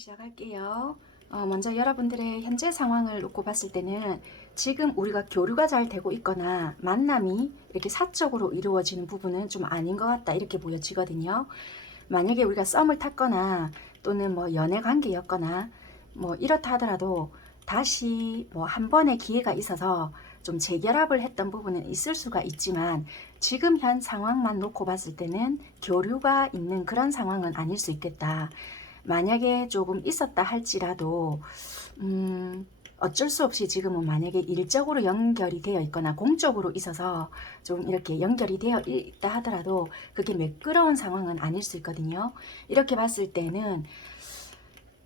시작할게요. 먼저 여러분들의 현재 상황을 놓고 봤을 때는 지금 우리가 교류가 잘 되고 있거나 만남이 이렇게 사적으로 이루어지는 부분은 좀 아닌 것 같다 이렇게 보여지거든요. 만약에 우리가 썸을 탔거나 또는 뭐 연애 관계였거나 뭐 이렇다 하더라도 다시 뭐 한 번의 기회가 있어서 좀 재결합을 했던 부분은 있을 수가 있지만 지금 현 상황만 놓고 봤을 때는 교류가 있는 그런 상황은 아닐 수 있겠다. 만약에 조금 있었다 할지라도 어쩔 수 없이 지금은 만약에 일적으로 연결이 되어 있거나 공적으로 있어서 좀 이렇게 연결이 되어 있다 하더라도 그게 매끄러운 상황은 아닐 수 있거든요. 이렇게 봤을 때는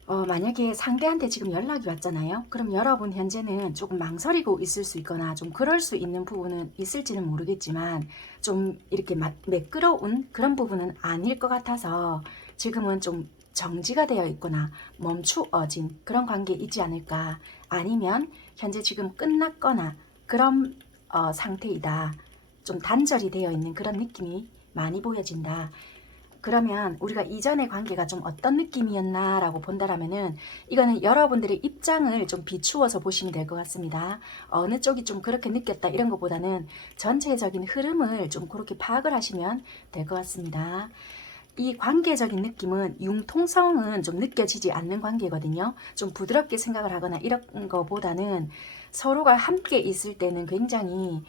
만약에 상대한테 지금 연락이 왔잖아요. 그럼 여러분 현재는 조금 망설이고 있을 수 있거나 좀 그럴 수 있는 부분은 있을지는 모르겠지만 좀 이렇게 매끄러운 그런 부분은 아닐 것 같아서 지금은 좀 정지가 되어 있거나 멈추어진 그런 관계에 있지 않을까. 아니면 현재 지금 끝났거나 그런 상태이다. 좀 단절이 되어 있는 그런 느낌이 많이 보여진다. 그러면 우리가 이전의 관계가 좀 어떤 느낌이었나 라고 본다라면은 이거는 여러분들의 입장을 좀 비추어서 보시면 될 것 같습니다. 어느 쪽이 좀 그렇게 느꼈다 이런 것보다는 전체적인 흐름을 좀 그렇게 파악을 하시면 될 것 같습니다. 이 관계적인 느낌은 융통성은 좀 느껴지지 않는 관계거든요. 좀 부드럽게 생각을 하거나 이런 거보다는 서로가 함께 있을 때는 굉장히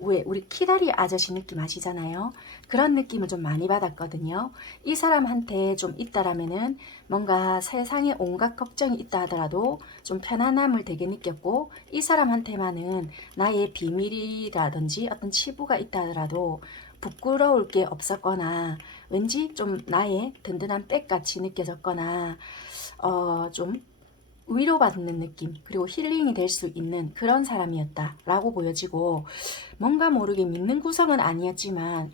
왜 우리 키다리 아저씨 느낌 아시잖아요. 그런 느낌을 좀 많이 받았거든요. 이 사람한테 좀 있다라면은 뭔가 세상에 온갖 걱정이 있다 하더라도 좀 편안함을 되게 느꼈고 이 사람한테만은 나의 비밀이라든지 어떤 치부가 있다 하더라도 부끄러울 게 없었거나 왠지 좀 나의 든든한 백같이 느껴졌거나 좀 위로받는 느낌 그리고 힐링이 될 수 있는 그런 사람이었다라고 보여지고 뭔가 모르게 믿는 구석은 아니었지만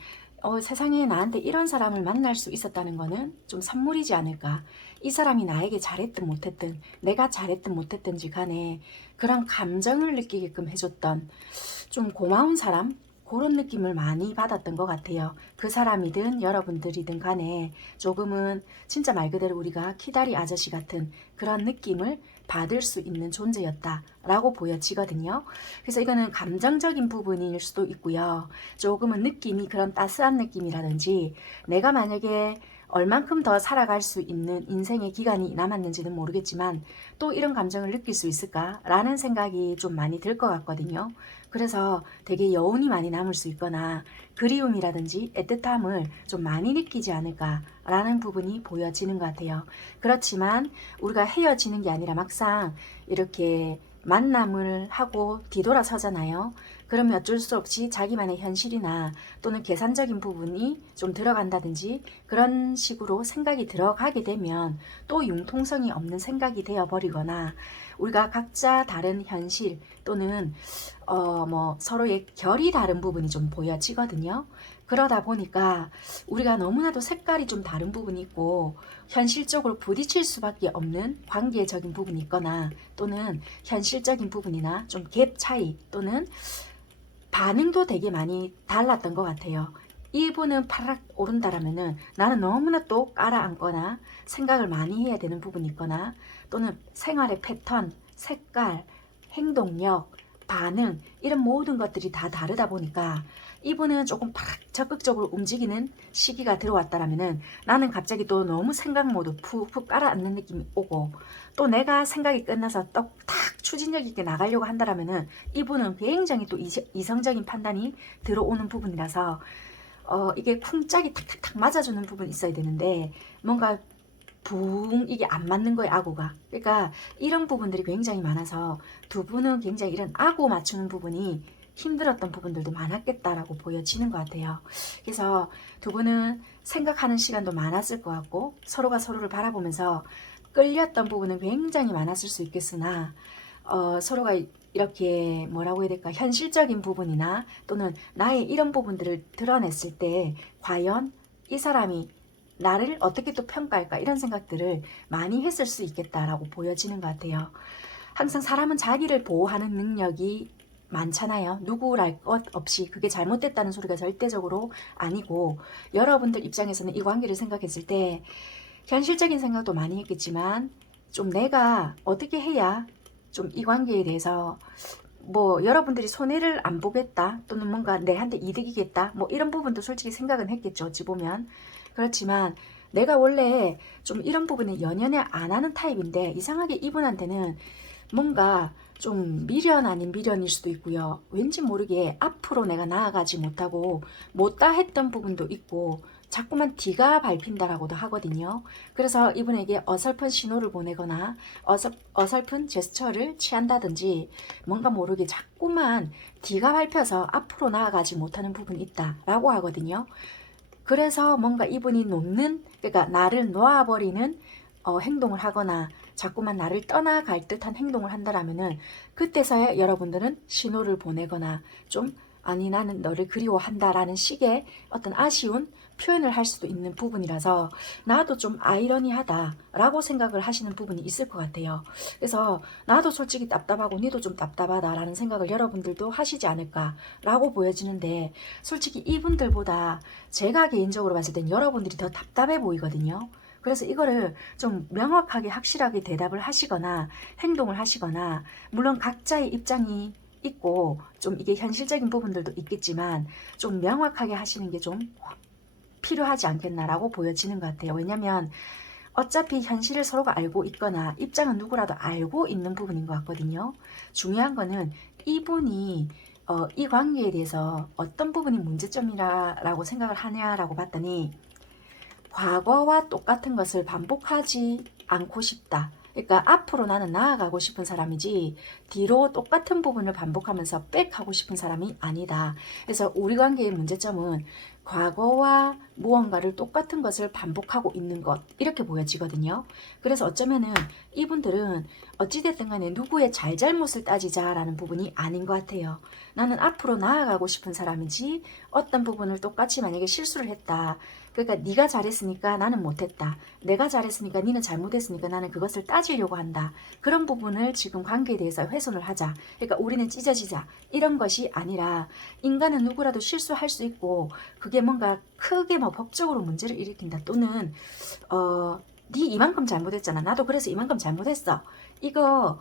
세상에 나한테 이런 사람을 만날 수 있었다는 거는 좀 선물이지 않을까. 이 사람이 나에게 잘했든 못했든 내가 잘했든 못했든지 간에 그런 감정을 느끼게끔 해줬던 좀 고마운 사람 그런 느낌을 많이 받았던 것 같아요. 그 사람이든 여러분들이든 간에 조금은 진짜 말 그대로 우리가 키다리 아저씨 같은 그런 느낌을 받을 수 있는 존재였다라고 보여지거든요. 그래서 이거는 감정적인 부분일 수도 있고요. 조금은 느낌이 그런 따스한 느낌이라든지 내가 만약에 얼만큼 더 살아갈 수 있는 인생의 기간이 남았는지는 모르겠지만 또 이런 감정을 느낄 수 있을까라는 생각이 좀 많이 들 것 같거든요. 그래서 되게 여운이 많이 남을 수 있거나 그리움이라든지 애틋함을 좀 많이 느끼지 않을까라는 부분이 보여지는 것 같아요. 그렇지만 우리가 헤어지는 게 아니라 막상 이렇게 만남을 하고 뒤돌아서잖아요. 그러면 어쩔 수 없이 자기만의 현실이나 또는 계산적인 부분이 좀 들어간다든지 그런 식으로 생각이 들어가게 되면 또 융통성이 없는 생각이 되어버리거나 우리가 각자 다른 현실 또는 뭐 서로의 결이 다른 부분이 좀 보여지거든요. 그러다 보니까 우리가 너무나도 색깔이 좀 다른 부분이 있고 현실적으로 부딪힐 수밖에 없는 관계적인 부분이 있거나 또는 현실적인 부분이나 좀 갭 차이 또는 반응도 되게 많이 달랐던 것 같아요. 이분은 파락 오른다라면은 나는 너무나 또 깔아앉거나 생각을 많이 해야 되는 부분이 있거나 또는 생활의 패턴, 색깔, 행동력, 반응 이런 모든 것들이 다 다르다 보니까 이분은 조금 파락 적극적으로 움직이는 시기가 들어왔다라면은 나는 갑자기 또 너무 생각 모드 푹푹 깔아앉는 느낌이 오고 또 내가 생각이 끝나서 딱 추진력 있게 나가려고 한다라면은 이분은 굉장히 또 이성적인 판단이 들어오는 부분이라서 이게 쿵짝이 탁탁탁 맞아주는 부분이 있어야 되는데 뭔가 붕 이게 안 맞는 거예요. 아고가. 그러니까 이런 부분들이 굉장히 많아서 두 분은 굉장히 이런 아고 맞추는 부분이 힘들었던 부분들도 많았겠다라고 보여지는 것 같아요. 그래서 두 분은 생각하는 시간도 많았을 것 같고 서로가 서로를 바라보면서 끌렸던 부분은 굉장히 많았을 수 있겠으나 서로가 이렇게 뭐라고 해야 될까 현실적인 부분이나 또는 나의 이런 부분들을 드러냈을 때 과연 이 사람이 나를 어떻게 또 평가할까 이런 생각들을 많이 했을 수 있겠다라고 보여지는 것 같아요. 항상 사람은 자기를 보호하는 능력이 많잖아요. 누구랄 것 없이 그게 잘못됐다는 소리가 절대적으로 아니고 여러분들 입장에서는 이 관계를 생각했을 때 현실적인 생각도 많이 했겠지만 좀 내가 어떻게 해야 좀 이 관계에 대해서 뭐 여러분들이 손해를 안 보겠다 또는 뭔가 내한테 이득이겠다 뭐 이런 부분도 솔직히 생각은 했겠죠. 어찌 보면. 그렇지만 내가 원래 좀 이런 부분에 연연해 안 하는 타입인데 이상하게 이분한테는 뭔가 좀 미련 아닌 미련일 수도 있고요. 왠지 모르게 앞으로 내가 나아가지 못하고 못다 했던 부분도 있고 자꾸만 뒤가 밟힌다라고도 하거든요. 그래서 이분에게 어설픈 신호를 보내거나 어설픈 제스처를 취한다든지 뭔가 모르게 자꾸만 뒤가 밟혀서 앞으로 나아가지 못하는 부분이 있다라고 하거든요. 그래서 뭔가 이분이 그러니까 나를 놓아버리는 행동을 하거나 자꾸만 나를 떠나갈 듯한 행동을 한다라면은 그때서야 여러분들은 신호를 보내거나 좀 아니 나는 너를 그리워한다라는 식의 어떤 아쉬운 표현을 할 수도 있는 부분이라서 나도 좀 아이러니하다라고 생각을 하시는 부분이 있을 것 같아요. 그래서 나도 솔직히 답답하고 니도 좀 답답하다라는 생각을 여러분들도 하시지 않을까라고 보여지는데 솔직히 이분들보다 제가 개인적으로 봤을 땐 여러분들이 더 답답해 보이거든요. 그래서 이거를 좀 명확하게 확실하게 대답을 하시거나 행동을 하시거나 물론 각자의 입장이 있고 좀 이게 현실적인 부분들도 있겠지만 좀 명확하게 하시는 게 좀 필요하지 않겠나라고 보여지는 것 같아요. 왜냐면 어차피 현실을 서로가 알고 있거나 입장은 누구라도 알고 있는 부분인 것 같거든요. 중요한 거는 이분이 이 관계에 대해서 어떤 부분이 문제점이라고 생각을 하냐라고 봤더니 과거와 똑같은 것을 반복하지 않고 싶다. 그러니까 앞으로 나는 나아가고 싶은 사람이지 뒤로 똑같은 부분을 반복하면서 백하고 싶은 사람이 아니다. 그래서 우리 관계의 문제점은 과거와 무언가를 똑같은 것을 반복하고 있는 것 이렇게 보여지거든요. 그래서 어쩌면은 이분들은 어찌됐든 간에 누구의 잘잘못을 따지자라는 부분이 아닌 것 같아요. 나는 앞으로 나아가고 싶은 사람이지 어떤 부분을 똑같이 만약에 실수를 했다. 그러니까 네가 잘했으니까 나는 못했다. 내가 잘했으니까 니는 잘못했으니까 나는 그것을 따지려고 한다. 그런 부분을 지금 관계에 대해서 훼손을 하자. 그러니까 우리는 찢어지자. 이런 것이 아니라 인간은 누구라도 실수할 수 있고 그게 뭔가 크게 뭐 법적으로 문제를 일으킨다. 또는 네 이만큼 잘못했잖아. 나도 그래서 이만큼 잘못했어. 이거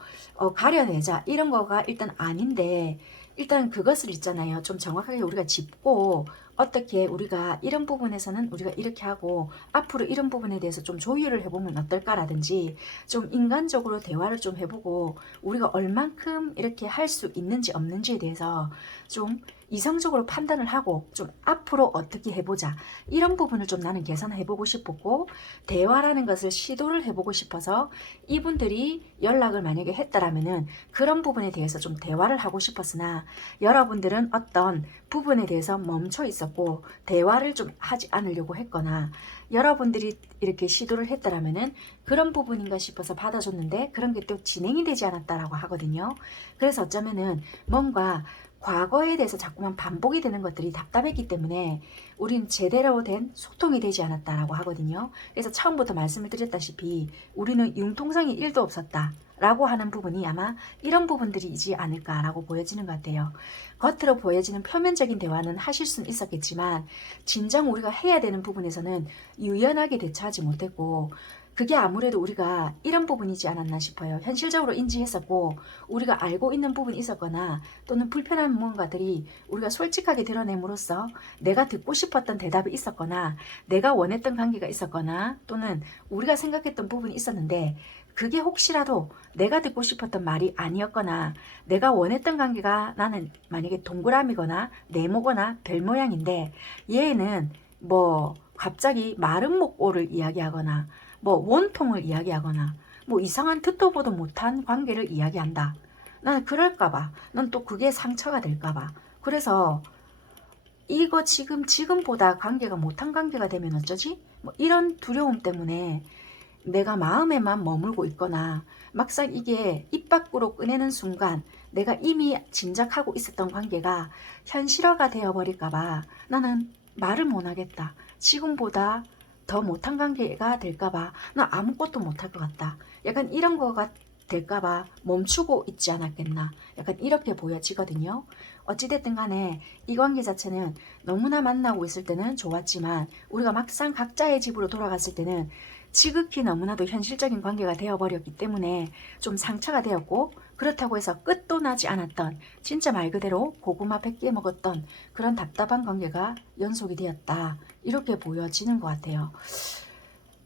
가려내자. 이런 거가 일단 아닌데 일단 그것을 있잖아요. 좀 정확하게 우리가 짚고 어떻게 우리가 이런 부분에서는 우리가 이렇게 하고 앞으로 이런 부분에 대해서 좀 조율을 해보면 어떨까라든지 좀 인간적으로 대화를 좀 해보고 우리가 얼만큼 이렇게 할 수 있는지 없는지에 대해서 좀 이성적으로 판단을 하고 좀 앞으로 어떻게 해보자 이런 부분을 좀 나는 개선해보고 싶었고 대화라는 것을 시도를 해보고 싶어서 이분들이 연락을 만약에 했다라면은 그런 부분에 대해서 좀 대화를 하고 싶었으나 여러분들은 어떤 부분에 대해서 멈춰 있었고 대화를 좀 하지 않으려고 했거나 여러분들이 이렇게 시도를 했다라면은 그런 부분인가 싶어서 받아줬는데 그런 게 또 진행이 되지 않았다라고 하거든요. 그래서 어쩌면은 뭔가 과거에 대해서 자꾸만 반복이 되는 것들이 답답했기 때문에 우린 제대로 된 소통이 되지 않았다라고 하거든요. 그래서 처음부터 말씀을 드렸다시피 우리는 융통성이 1도 없었다. 라고 하는 부분이 아마 이런 부분들이지 않을까라고 보여지는 것 같아요. 겉으로 보여지는 표면적인 대화는 하실 수는 있었겠지만 진정 우리가 해야 되는 부분에서는 유연하게 대처하지 못했고 그게 아무래도 우리가 이런 부분이지 않았나 싶어요. 현실적으로 인지했었고 우리가 알고 있는 부분이 있었거나 또는 불편한 무언가들이 우리가 솔직하게 드러냄으로써 내가 듣고 싶었던 대답이 있었거나 내가 원했던 관계가 있었거나 또는 우리가 생각했던 부분이 있었는데 그게 혹시라도 내가 듣고 싶었던 말이 아니었거나 내가 원했던 관계가 나는 만약에 동그라미거나 네모거나 별 모양인데 얘는 뭐 갑자기 마른 목골을 이야기하거나 뭐 원통을 이야기하거나 뭐 이상한 듣도 보도 못한 관계를 이야기한다. 나는 그럴까봐. 난 또 그게 상처가 될까봐. 그래서 이거 지금보다 관계가 못한 관계가 되면 어쩌지? 뭐 이런 두려움 때문에 내가 마음에만 머물고 있거나 막상 이게 입 밖으로 꺼내는 순간 내가 이미 짐작하고 있었던 관계가 현실화가 되어버릴까봐 나는 말을 못하겠다. 지금보다 더 못한 관계가 될까봐 나 아무것도 못할 것 같다. 약간 이런 거가 될까봐 멈추고 있지 않았겠나. 약간 이렇게 보여지거든요. 어찌됐든 간에 이 관계 자체는 너무나 만나고 있을 때는 좋았지만 우리가 막상 각자의 집으로 돌아갔을 때는 지극히 너무나도 현실적인 관계가 되어버렸기 때문에 좀 상처가 되었고, 그렇다고 해서 끝도 나지 않았던, 진짜 말 그대로 고구마 100개 먹었던 그런 답답한 관계가 연속이 되었다, 이렇게 보여지는 것 같아요.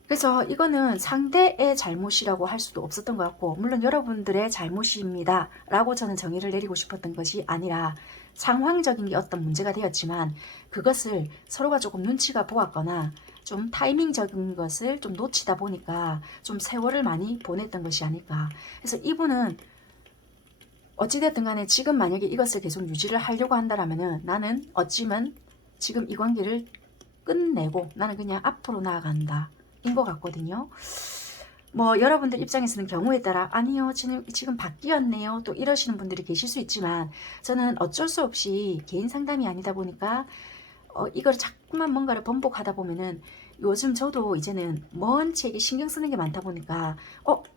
그래서 이거는 상대의 잘못이라고 할 수도 없었던 것 같고, 물론 여러분들의 잘못입니다 라고 저는 정의를 내리고 싶었던 것이 아니라, 상황적인 게 어떤 문제가 되었지만 그것을 서로가 조금 눈치가 보았거나 좀 타이밍적인 것을 좀 놓치다 보니까 좀 세월을 많이 보냈던 것이 아닐까. 그래서 이분은 어찌됐든 간에 지금 만약에 이것을 계속 유지를 하려고 한다라면은, 나는 어찌면 지금 이 관계를 끝내고 나는 그냥 앞으로 나아간다 인 것 같거든요. 뭐 여러분들 입장에서는 경우에 따라 아니요 지금 바뀌었네요 또 이러시는 분들이 계실 수 있지만, 저는 어쩔 수 없이 개인 상담이 아니다 보니까 이걸 자꾸만 뭔가를 번복하다 보면은, 요즘 저도 이제는 먼 책에 신경 쓰는 게 많다 보니까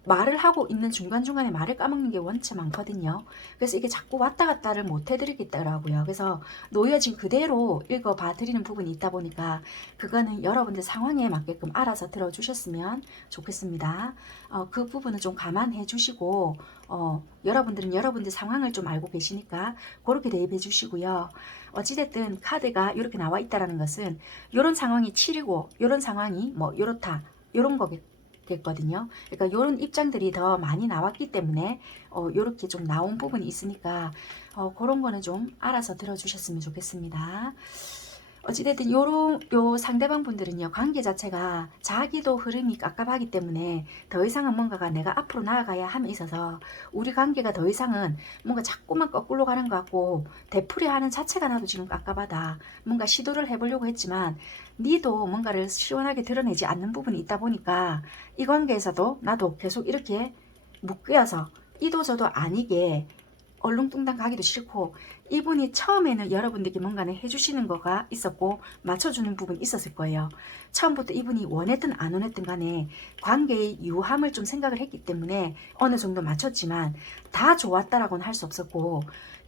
말을 하고 있는 중간중간에 말을 까먹는 게 원체 많거든요. 그래서 이게 자꾸 왔다 갔다를 못 해드리겠더라고요. 그래서 놓여진 그대로 읽어봐 드리는 부분이 있다 보니까 그거는 여러분들 상황에 맞게끔 알아서 들어주셨으면 좋겠습니다. 그 부분은 좀 감안해 주시고, 여러분들은 여러분들 상황을 좀 알고 계시니까 그렇게 대입해 주시고요. 어찌됐든 카드가 이렇게 나와 있다라는 것은 이런 상황이 치리고 이런 상황이 뭐 이렇다 이런 거겠거든요. 그러니까 이런 입장들이 더 많이 나왔기 때문에 이렇게 좀 나온 부분이 있으니까 그런 거는 좀 알아서 들어주셨으면 좋겠습니다. 어찌됐든 요 상대방 분들은요, 관계 자체가 자기도 흐름이 깝깝하기 때문에 더 이상은 뭔가가 내가 앞으로 나아가야 함에 있어서 우리 관계가 더 이상은 뭔가 자꾸만 거꾸로 가는 것 같고, 되풀이하는 자체가 나도 지금 깝깝하다, 뭔가 시도를 해보려고 했지만 니도 뭔가를 시원하게 드러내지 않는 부분이 있다 보니까 이 관계에서도 나도 계속 이렇게 묶여서 이도 저도 아니게 얼렁뚱땅 가기도 싫고, 이분이 처음에는 여러분들께 뭔가는 해주시는 거가 있었고 맞춰주는 부분이 있었을 거예요. 처음부터 이분이 원했든 안 원했든 간에 관계의 유함을 좀 생각을 했기 때문에 어느 정도 맞췄지만, 다 좋았다라고는 할 수 없었고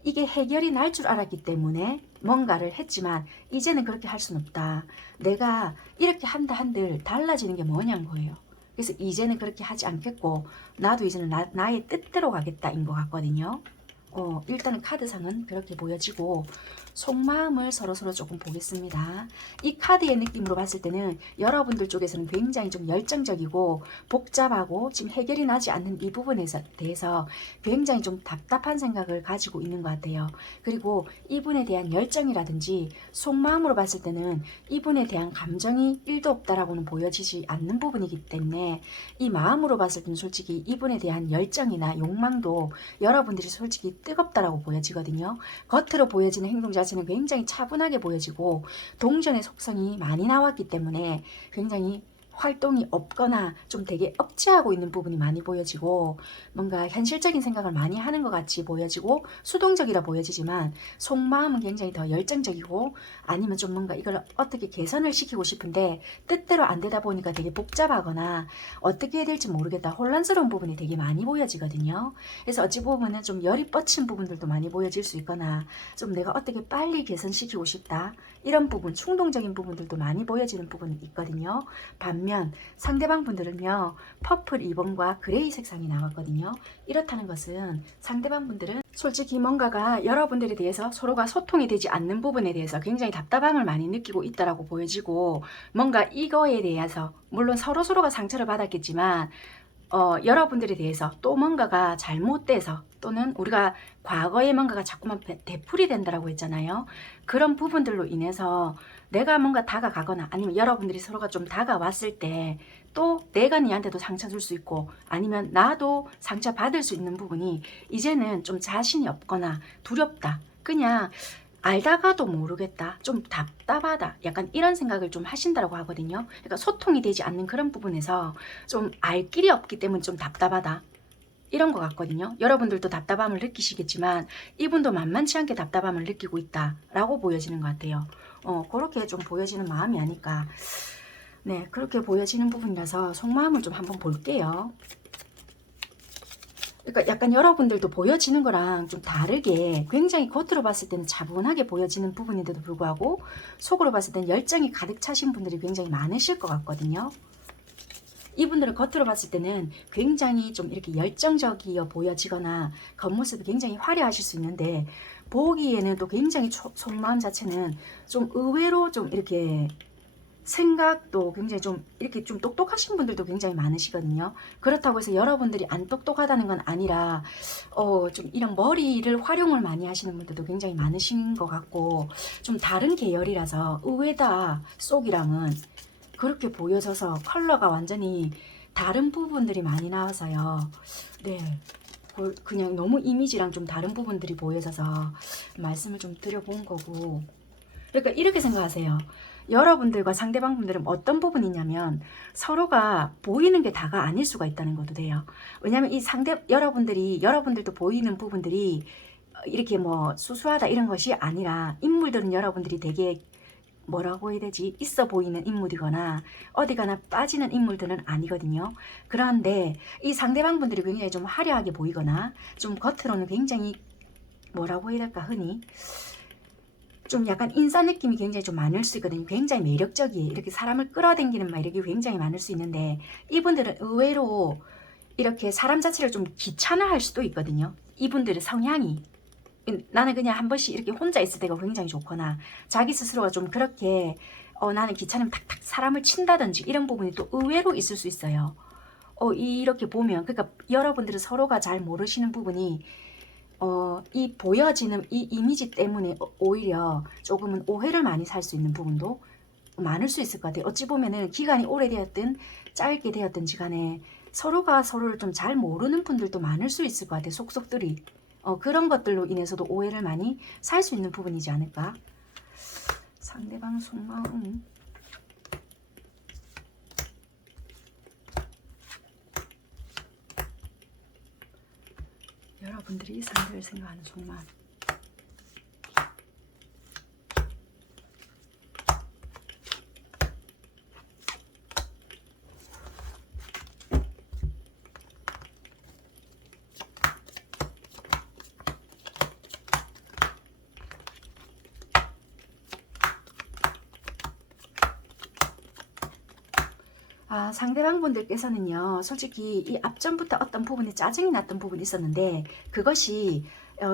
이게 해결이 날 줄 알았기 때문에 뭔가를 했지만, 이제는 그렇게 할 수는 없다. 내가 이렇게 한다 한들 달라지는 게 뭐냐는 거예요. 그래서 이제는 그렇게 하지 않겠고 나도 이제는 나의 뜻대로 가겠다인 것 같거든요. 일단은 카드상은 그렇게 보여지고, 속마음을 서로서로 조금 보겠습니다. 이 카드의 느낌으로 봤을 때는 여러분들 쪽에서는 굉장히 좀 열정적이고 복잡하고 지금 해결이 나지 않는 이 부분에 대해서 굉장히 좀 답답한 생각을 가지고 있는 것 같아요. 그리고 이분에 대한 열정이라든지 속마음으로 봤을 때는 이분에 대한 감정이 1도 없다라고는 보여지지 않는 부분이기 때문에, 이 마음으로 봤을 때는 솔직히 이분에 대한 열정이나 욕망도 여러분들이 솔직히 뜨겁다라고 보여지거든요. 겉으로 보여지는 행동 자체는 굉장히 차분하게 보여지고 동전의 속성이 많이 나왔기 때문에 굉장히 활동이 없거나 좀 되게 억제하고 있는 부분이 많이 보여지고, 뭔가 현실적인 생각을 많이 하는 것 같이 보여지고 수동적이라 보여지지만 속마음은 굉장히 더 열정적이고, 아니면 좀 뭔가 이걸 어떻게 개선을 시키고 싶은데 뜻대로 안 되다 보니까 되게 복잡하거나 어떻게 해야 될지 모르겠다 혼란스러운 부분이 되게 많이 보여지거든요. 그래서 어찌 보면은 좀 열이 뻗친 부분들도 많이 보여질 수 있거나, 좀 내가 어떻게 빨리 개선시키고 싶다 이런 부분, 충동적인 부분들도 많이 보여지는 부분이 있거든요. 반면 상대방 분들은요, 퍼플 2번과 그레이 색상이 나왔거든요. 이렇다는 것은 상대방 분들은 솔직히 뭔가가 여러분들에 대해서 서로가 소통이 되지 않는 부분에 대해서 굉장히 답답함을 많이 느끼고 있다라고 보여지고, 뭔가 이거에 대해서 물론 서로서로가 상처를 받았겠지만 여러분들에 대해서 또 뭔가가 잘못돼서, 또는 우리가 과거에 뭔가가 자꾸만 되풀이 된다라고 했잖아요. 그런 부분들로 인해서 내가 뭔가 다가가거나 아니면 여러분들이 서로가 좀 다가왔을 때 또 내가 니한테도 상처 줄 수 있고, 아니면 나도 상처 받을 수 있는 부분이 이제는 좀 자신이 없거나 두렵다, 그냥 알다가도 모르겠다, 좀 답답하다, 약간 이런 생각을 좀 하신다고 하거든요. 그러니까 소통이 되지 않는 그런 부분에서 좀 알 길이 없기 때문에 좀 답답하다, 이런 것 같거든요. 여러분들도 답답함을 느끼시겠지만 이분도 만만치 않게 답답함을 느끼고 있다라고 보여지는 것 같아요. 그렇게 좀 보여지는 마음이 아닐까. 네, 그렇게 보여지는 부분이라서 속마음을 좀 한번 볼게요. 그러니까 약간 여러분들도 보여지는 거랑 좀 다르게 굉장히 겉으로 봤을 때는 차분하게 보여지는 부분인데도 불구하고 속으로 봤을 때는 열정이 가득 차신 분들이 굉장히 많으실 것 같거든요. 이분들은 겉으로 봤을 때는 굉장히 좀 이렇게 열정적이어 보여지거나 겉모습이 굉장히 화려하실 수 있는데 보기에는 또 굉장히 속마음 자체는 좀 의외로 좀 이렇게 생각도 굉장히 좀 이렇게 좀 똑똑하신 분들도 굉장히 많으시거든요. 그렇다고 해서 여러분들이 안 똑똑하다는 건 아니라 좀 이런 머리를 활용을 많이 하시는 분들도 굉장히 많으신 것 같고 좀 다른 계열이라서 의외다 속이랑은 그렇게 보여져서 컬러가 완전히 다른 부분들이 많이 나와서요. 네. 그냥 너무 이미지랑 좀 다른 부분들이 보여져서 말씀을 좀 드려본 거고. 그러니까 이렇게 생각하세요. 여러분들과 상대방분들은 어떤 부분이냐면 서로가 보이는 게 다가 아닐 수가 있다는 것도 돼요. 왜냐면 이 여러분들도 보이는 부분들이 이렇게 뭐 수수하다 이런 것이 아니라 인물들은 여러분들이 되게 뭐라고 해야 되지? 있어 보이는 인물이거나 어디 가나 빠지는 인물들은 아니거든요. 그런데 이 상대방분들이 굉장히 좀 화려하게 보이거나 좀 겉으로는 굉장히 뭐라고 해야 될까 흔히 좀 약간 인싸 느낌이 굉장히 좀 많을 수 있거든요. 굉장히 매력적이에요. 이렇게 사람을 끌어당기는 매력이 굉장히 많을 수 있는데 이분들은 의외로 이렇게 사람 자체를 좀 귀찮아할 수도 있거든요. 이분들의 성향이 나는 그냥 한 번씩 이렇게 혼자 있을 때가 굉장히 좋거나 자기 스스로가 좀 그렇게 나는 귀찮으면 탁탁 사람을 친다든지 이런 부분이 또 의외로 있을 수 있어요. 이렇게 보면 그러니까 여러분들은 서로가 잘 모르시는 부분이 이 보여지는 이 이미지 때문에 오히려 조금은 오해를 많이 살 수 있는 부분도 많을 수 있을 것 같아요. 어찌 보면은 기간이 오래되었든 짧게 되었든지 간에 서로가 서로를 좀 잘 모르는 분들도 많을 수 있을 것 같아요. 속속들이. 그런 것들로 인해서도 오해를 많이 살 수 있는 부분이지 않을까? 상대방 속마음. 여러분들이 상대를 생각하는 속마음. 상대방 분들께서는요, 솔직히 이 앞전부터 어떤 부분에 짜증이 났던 부분이 있었는데, 그것이,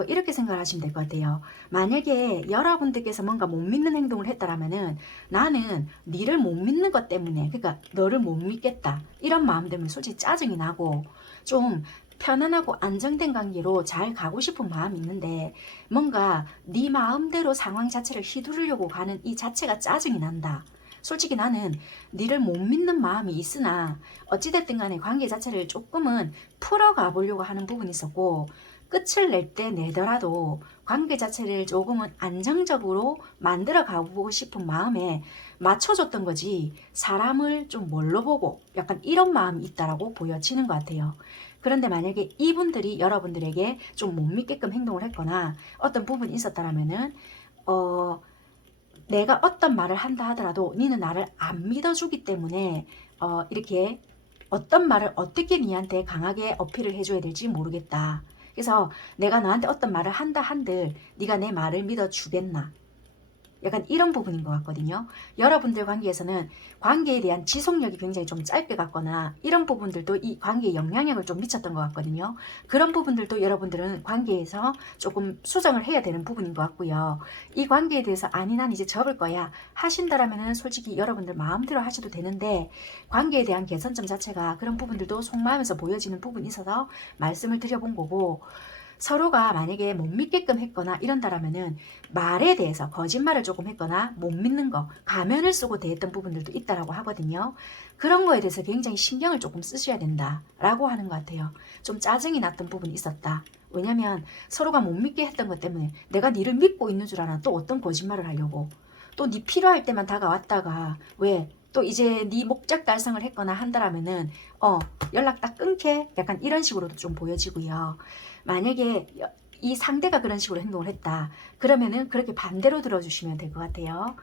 이렇게 생각을 하시면 될 것 같아요. 만약에 여러분들께서 뭔가 못 믿는 행동을 했다라면은, 나는 니를 못 믿는 것 때문에, 그러니까 너를 못 믿겠다. 이런 마음 때문에 솔직히 짜증이 나고, 좀 편안하고 안정된 관계로 잘 가고 싶은 마음이 있는데, 뭔가 네 마음대로 상황 자체를 휘두르려고 가는 이 자체가 짜증이 난다. 솔직히 나는 니를 못 믿는 마음이 있으나 어찌됐든 간에 관계 자체를 조금은 풀어가 보려고 하는 부분이 있었고 끝을 낼 때 내더라도 관계 자체를 조금은 안정적으로 만들어 가보고 싶은 마음에 맞춰줬던 거지 사람을 좀 뭘로 보고 약간 이런 마음이 있다라고 보여지는 것 같아요. 그런데 만약에 이분들이 여러분들에게 좀 못 믿게끔 행동을 했거나 어떤 부분이 있었다라면은 내가 어떤 말을 한다 하더라도 니는 나를 안 믿어주기 때문에 이렇게 어떤 말을 어떻게 니한테 강하게 어필을 해줘야 될지 모르겠다. 그래서 내가 너한테 어떤 말을 한다 한들 네가 내 말을 믿어주겠나? 약간 이런 부분인 것 같거든요. 여러분들 관계에서는 관계에 대한 지속력이 굉장히 좀 짧게 갔거나 이런 부분들도 이 관계에 영향력을 좀 미쳤던 것 같거든요. 그런 부분들도 여러분들은 관계에서 조금 수정을 해야 되는 부분인 것 같고요. 이 관계에 대해서 아니 난 이제 접을 거야 하신다라면은 솔직히 여러분들 마음대로 하셔도 되는데 관계에 대한 개선점 자체가 그런 부분들도 속마음에서 보여지는 부분이 있어서 말씀을 드려본 거고 서로가 만약에 못 믿게끔 했거나 이런다라면은 말에 대해서 거짓말을 조금 했거나 못 믿는 거, 가면을 쓰고 대했던 부분들도 있다라고 하거든요. 그런 거에 대해서 굉장히 신경을 조금 쓰셔야 된다라고 하는 것 같아요. 좀 짜증이 났던 부분이 있었다. 왜냐면 서로가 못 믿게 했던 것 때문에 내가 니를 믿고 있는 줄 알아 또 어떤 거짓말을 하려고 또 니 필요할 때만 다가왔다가 왜 또 이제 네 목적 달성을 했거나 한다라면은 연락 딱 끊게 약간 이런 식으로도 좀 보여지고요. 만약에 이 상대가 그런 식으로 행동을 했다. 그러면은 그렇게 반대로 들어주시면 될 것 같아요.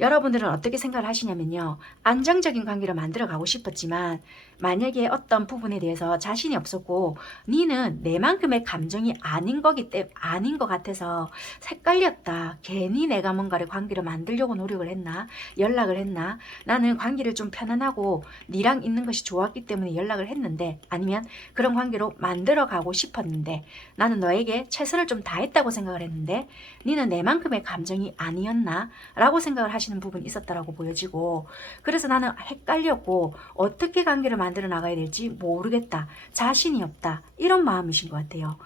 여러분들은 어떻게 생각을 하시냐면요. 안정적인 관계를 만들어 가고 싶었지만 만약에 어떤 부분에 대해서 자신이 없었고 니는 내만큼의 감정이 아닌 것 같아서 헷갈렸다. 괜히 내가 뭔가를 관계를 만들려고 노력을 했나? 연락을 했나? 나는 관계를 좀 편안하고 니랑 있는 것이 좋았기 때문에 연락을 했는데 아니면 그런 관계로 만들어 가고 싶었는데 나는 너에게 최선을 좀 다했다고 생각을 했는데 니는 내만큼의 감정이 아니었나? 라고 생각을 하시는 부분이 있었다라고 보여지고 그래서 나는 헷갈렸고 어떻게 관계를 만들어 나가야 될지 모르겠다. 자신이 없다. 이런 마음이신 것 같아요.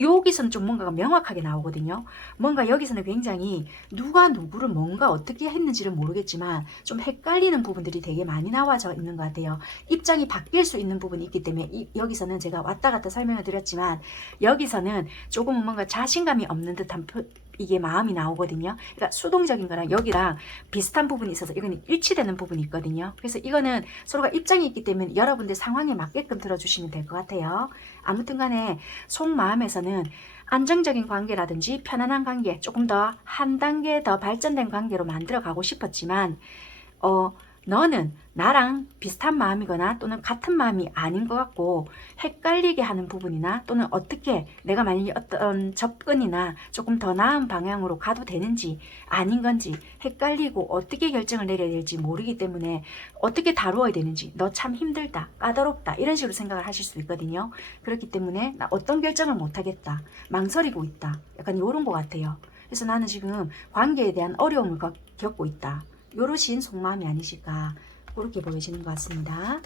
여기서는 좀 뭔가가 명확하게 나오거든요. 뭔가 여기서는 굉장히 누가 누구를 뭔가 어떻게 했는지를 모르겠지만 좀 헷갈리는 부분들이 되게 많이 나와져 있는 것 같아요. 입장이 바뀔 수 있는 부분이 있기 때문에 여기서는 제가 왔다 갔다 설명을 드렸지만 여기서는 조금은 뭔가 자신감이 없는 듯한 이게 마음이 나오거든요. 그러니까 수동적인 거랑 여기랑 비슷한 부분이 있어서 이거는 일치되는 부분이 있거든요. 그래서 이거는 서로가 입장이 있기 때문에 여러분들 상황에 맞게끔 들어주시면 될 것 같아요. 아무튼 간에 속마음에서는 안정적인 관계라든지 편안한 관계, 조금 더 한 단계 더 발전된 관계로 만들어 가고 싶었지만 너는 나랑 비슷한 마음이거나 또는 같은 마음이 아닌 것 같고 헷갈리게 하는 부분이나 또는 어떻게 내가 만약에 어떤 접근이나 조금 더 나은 방향으로 가도 되는지 아닌 건지 헷갈리고 어떻게 결정을 내려야 될지 모르기 때문에 어떻게 다루어야 되는지 너 참 힘들다, 까다롭다 이런 식으로 생각을 하실 수 있거든요. 그렇기 때문에 나 어떤 결정을 못하겠다, 망설이고 있다, 약간 이런 것 같아요. 그래서 나는 지금 관계에 대한 어려움을 겪고 있다. 요러신 속마음이 아니실까 그렇게 보여지는 것 같습니다.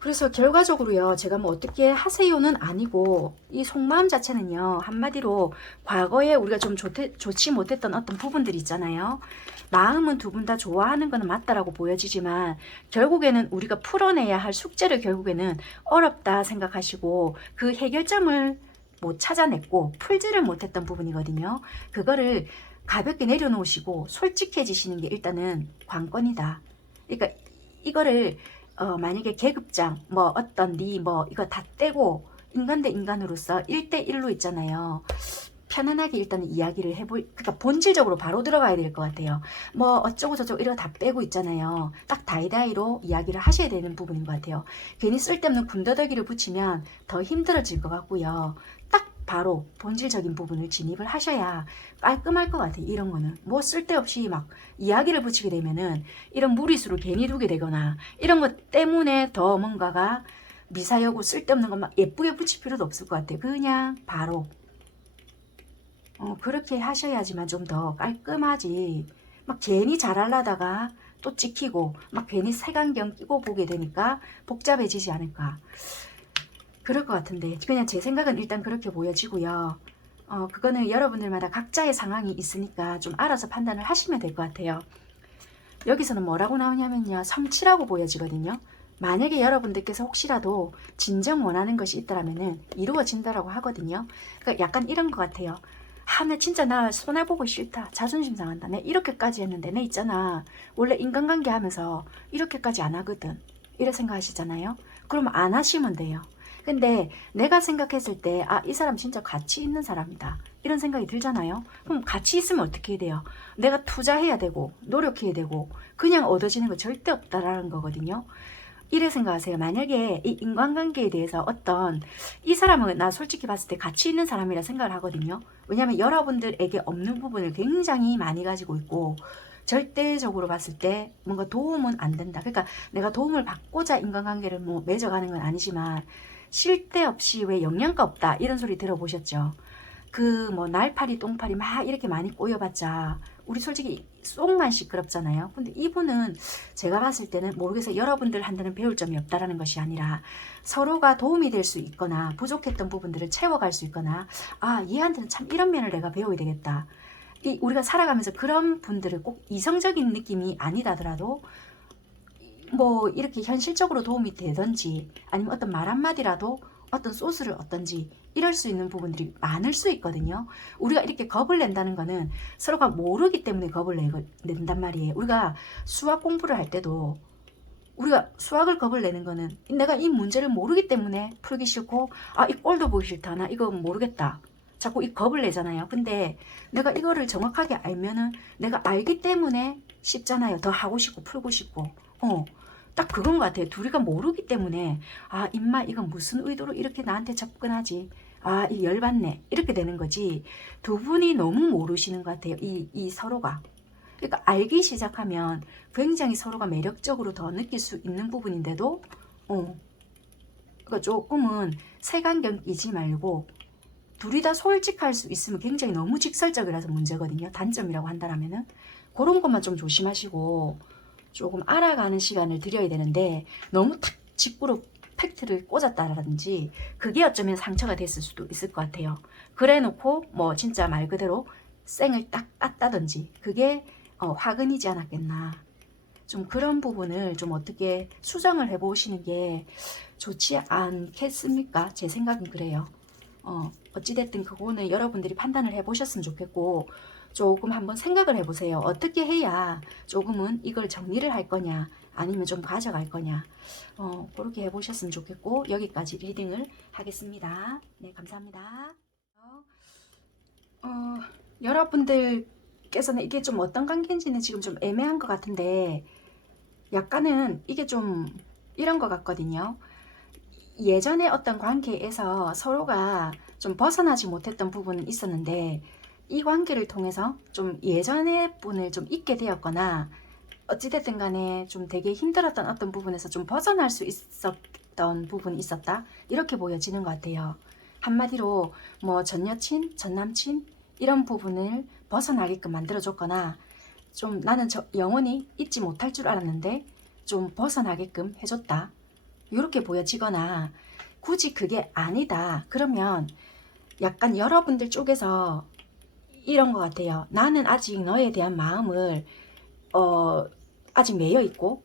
그래서 결과적으로요, 제가 뭐 어떻게 하세요는 아니고 이 속마음 자체는요, 한마디로 과거에 우리가 좀 좋지 못했던 어떤 부분들이 있잖아요. 마음은 두 분 다 좋아하는 거는 맞다라고 보여지지만 결국에는 우리가 풀어내야 할 숙제를 결국에는 어렵다 생각하시고 그 해결점을 못 찾아냈고 풀지를 못했던 부분이거든요. 그거를 가볍게 내려놓으시고 솔직해지시는 게 일단은 관건이다. 그러니까 이거를 만약에 계급장 뭐 어떤 뭐 이거 다 떼고 인간 대 인간으로서 1대1로 있잖아요. 편안하게 일단 이야기를 그러니까 본질적으로 바로 들어가야 될 것 같아요. 뭐 어쩌고 저쩌고 이런 거 다 빼고 있잖아요. 딱 다이다이로 이야기를 하셔야 되는 부분인 것 같아요. 괜히 쓸데없는 군더더기를 붙이면 더 힘들어질 것 같고요. 딱 바로 본질적인 부분을 진입을 하셔야 깔끔할 것 같아요. 이런 거는 뭐 쓸데없이 막 이야기를 붙이게 되면은 이런 무리수를 괜히 두게 되거나 이런 것 때문에 더 뭔가가 미사여고 쓸데없는 것만 예쁘게 붙일 필요도 없을 것 같아요. 그냥 바로 그렇게 하셔야지만 좀 더 깔끔하지. 막 괜히 잘하려다가 또 찍히고 막 괜히 색안경 끼고 보게 되니까 복잡해지지 않을까. 그럴 것 같은데 그냥 제 생각은 일단 그렇게 보여지고요. 그거는 여러분들마다 각자의 상황이 있으니까 좀 알아서 판단을 하시면 될 것 같아요. 여기서는 뭐라고 나오냐면요. 성취라고 보여지거든요. 만약에 여러분들께서 혹시라도 진정 원하는 것이 있다라면은 이루어진다라고 하거든요. 그러니까 약간 이런 것 같아요. 나 진짜 나 손해보고 싫다. 자존심 상한다. 내 이렇게까지 했는데 내 있잖아. 원래 인간관계 하면서 이렇게까지 안 하거든. 이래 생각하시잖아요. 그럼 안 하시면 돼요. 근데 내가 생각했을 때 이 사람 진짜 가치 있는 사람이다. 이런 생각이 들잖아요. 그럼 가치 있으면 어떻게 해야 돼요? 내가 투자해야 되고 노력해야 되고 그냥 얻어지는 거 절대 없다라는 거거든요. 이래 생각하세요. 만약에 이 인간관계에 대해서 이 사람은 나 솔직히 봤을 때 가치 있는 사람이라 생각을 하거든요. 왜냐하면 여러분들에게 없는 부분을 굉장히 많이 가지고 있고 절대적으로 봤을 때 뭔가 도움은 안 된다. 그러니까 내가 도움을 받고자 인간관계를 뭐 맺어가는 건 아니지만 쉴 데 없이 왜 영양가 없다 이런 소리 들어보셨죠? 그 뭐 날파리 똥파리 막 이렇게 많이 꼬여봤자 우리 솔직히 속만 시끄럽잖아요. 근데 이분은 제가 봤을 때는 모르겠어요. 여러분들한테는 배울 점이 없다라는 것이 아니라 서로가 도움이 될 수 있거나 부족했던 부분들을 채워갈 수 있거나 얘한테는 참 이런 면을 내가 배워야 되겠다. 우리가 살아가면서 그런 분들을 꼭 이성적인 느낌이 아니라더라도 뭐 이렇게 현실적으로 도움이 되든지 아니면 어떤 말 한마디라도 어떤 소스를 얻든지 이럴 수 있는 부분들이 많을 수 있거든요. 우리가 이렇게 겁을 낸다는 거는 서로가 모르기 때문에 겁을 낸단 말이에요. 우리가 수학 공부를 할 때도 우리가 수학을 겁을 내는 거는 내가 이 문제를 모르기 때문에 풀기 싫고 이 꼴도 보기 싫다. 나 이거 모르겠다. 자꾸 이 겁을 내잖아요. 근데 내가 이거를 정확하게 알면은 내가 알기 때문에 쉽잖아요. 더 하고 싶고 풀고 싶고. 딱 그건 것 같아요. 둘이가 모르기 때문에 아 임마 이건 무슨 의도로 이렇게 나한테 접근하지. 아 이 열받네. 이렇게 되는 거지. 두 분이 너무 모르시는 것 같아요. 이 서로가. 그러니까 알기 시작하면 굉장히 서로가 매력적으로 더 느낄 수 있는 부분인데도 그러니까 조금은 색안경 끼지 말고 둘이 다 솔직할 수 있으면 굉장히 너무 직설적이라서 문제거든요. 단점이라고 한다면은 그런 것만 좀 조심하시고 조금 알아가는 시간을 드려야 되는데 너무 탁 직구로 팩트를 꽂았다라든지 그게 어쩌면 상처가 됐을 수도 있을 것 같아요. 그래 놓고 뭐 진짜 말 그대로 쌩을 딱 땄다든지 그게 화근이지 않았겠나. 좀 그런 부분을 좀 어떻게 수정을 해보시는 게 좋지 않겠습니까? 제 생각은 그래요. 어찌됐든 그거는 여러분들이 판단을 해보셨으면 좋겠고 조금 한번 생각을 해보세요. 어떻게 해야 조금은 이걸 정리를 할 거냐 아니면 좀 가져갈 거냐 그렇게 해보셨으면 좋겠고 여기까지 리딩을 하겠습니다. 네, 감사합니다. 어, 여러분들께서는 이게 좀 어떤 관계인지는 지금 좀 애매한 것 같은데 약간은 이게 좀 이런 것 같거든요. 예전에 어떤 관계에서 서로가 좀 벗어나지 못했던 부분은 있었는데 이 관계를 통해서 좀 예전의 분을 좀 잊게 되었거나 어찌됐든 간에 좀 되게 힘들었던 어떤 부분에서 좀 벗어날 수 있었던 부분이 있었다 이렇게 보여지는 것 같아요. 한마디로 뭐 전 여친, 전 남친 이런 부분을 벗어나게끔 만들어줬거나 좀 나는 영원히 잊지 못할 줄 알았는데 좀 벗어나게끔 해줬다 이렇게 보여지거나 굳이 그게 아니다 그러면 약간 여러분들 쪽에서 이런 것 같아요. 나는 아직 너에 대한 마음을 아직 매여 있고